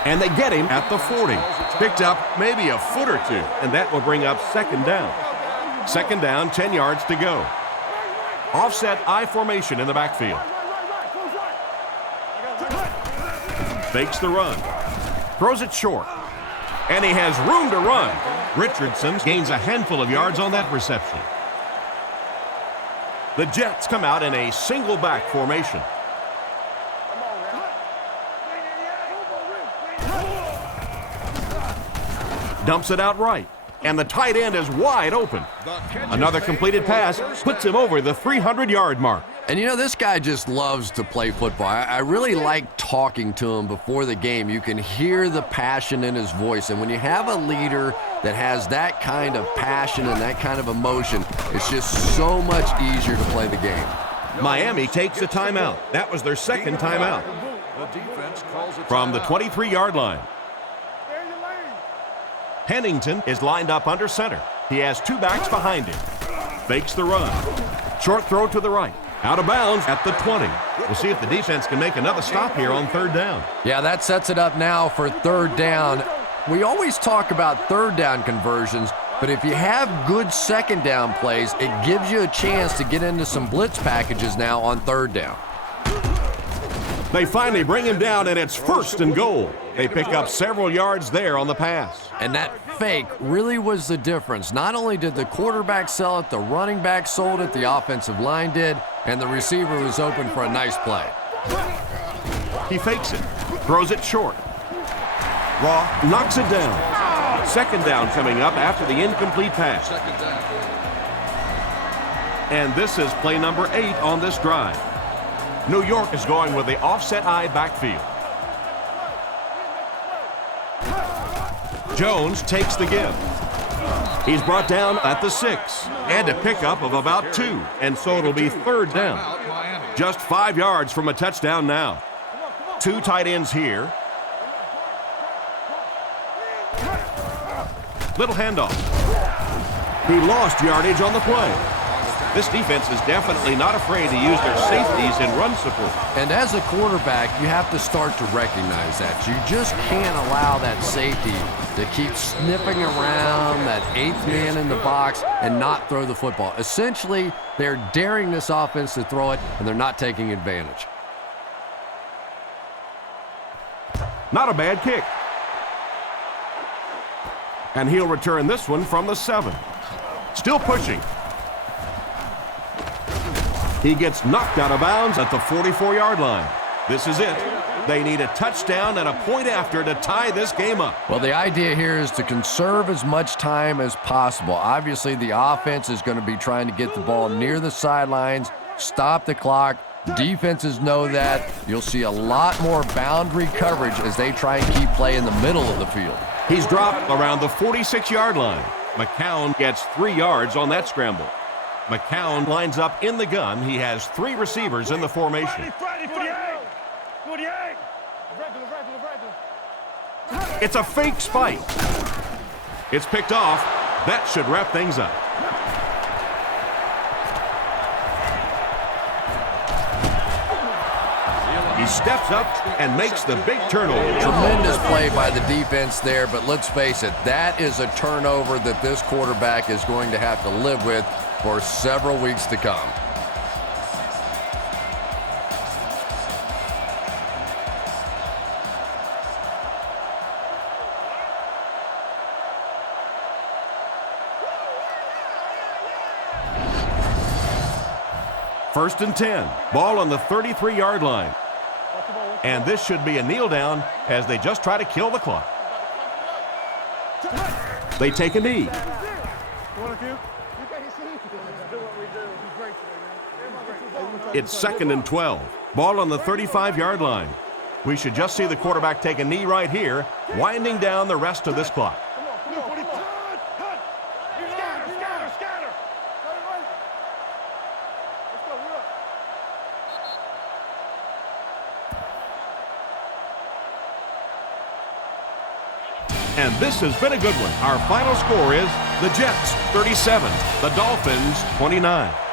And they get him at the 40. Picked up maybe a foot or two, and that will bring up 2nd down. 2nd down, 10 yards to go. Offset I formation in the backfield. Fakes the run. Throws it short. And he has room to run. Richardson gains a handful of yards on that reception. The Jets come out in a single back formation. Dumps it out right. And the tight end is wide open. Another completed pass puts him over the 300-yard mark. And you know, this guy just loves to play football. I really like talking to him before the game. You can hear the passion in his voice. And when you have a leader that has that kind of passion and that kind of emotion, it's just so much easier to play the game. Miami takes a timeout. That was their 2nd timeout. From the 23-yard line. Pennington is lined up under center. He has 2 backs behind him. Fakes the run. Short throw to the right. Out of bounds at the 20. We'll see if the defense can make another stop here on 3rd down. Yeah, that sets it up now for 3rd down. We always talk about 3rd down conversions, but if you have good 2nd down plays, it gives you a chance to get into some blitz packages now on 3rd down. They finally bring him down, and it's 1st and goal. They pick up several yards there on the pass. And that fake really was the difference. Not only did the quarterback sell it, the running back sold it, the offensive line did, and the receiver was open for a nice play. He fakes it, throws it short. Raw knocks it down. 2nd down coming up after the incomplete pass. And this is play number 8 on this drive. New York is going with the offset I backfield. Jones takes the give. He's brought down at the 6 and a pickup of about 2, and so it'll be 3rd down. Just 5 yards from a touchdown now. 2 tight ends here. Little handoff. He lost yardage on the play. This defense is definitely not afraid to use their safeties in run support. And as a quarterback, you have to start to recognize that. You just can't allow that safety to keep sniffing around that 8th man in the box and not throw the football. Essentially, they're daring this offense to throw it, and they're not taking advantage. Not a bad kick. And he'll return this one from the 7. Still pushing. He gets knocked out of bounds at the 44-yard line. This is it. They need a touchdown and a point after to tie this game up. Well, the idea here is to conserve as much time as possible. Obviously, the offense is going to be trying to get the ball near the sidelines, stop the clock. Defenses know that. You'll see a lot more boundary coverage as they try and keep play in the middle of the field. He's dropped around the 46-yard line. McCown gets 3 yards on that scramble. McCown lines up in the gun. He has 3 receivers in the formation. It's a fake spike. It's picked off. That should wrap things up. He He steps up and makes the big turnover. Tremendous play by the defense there, but let's face it, that is a turnover that this quarterback is going to have to live with for several weeks to come. First and 10. Ball on the 33-yard line. And this should be a kneel down as they just try to kill the clock. They take a knee. It's second and 12. Ball on the 35-yard line. We should just see the quarterback take a knee right here, winding down the rest of this clock. And this has been a good one. Our final score is the Jets 37, the Dolphins 29.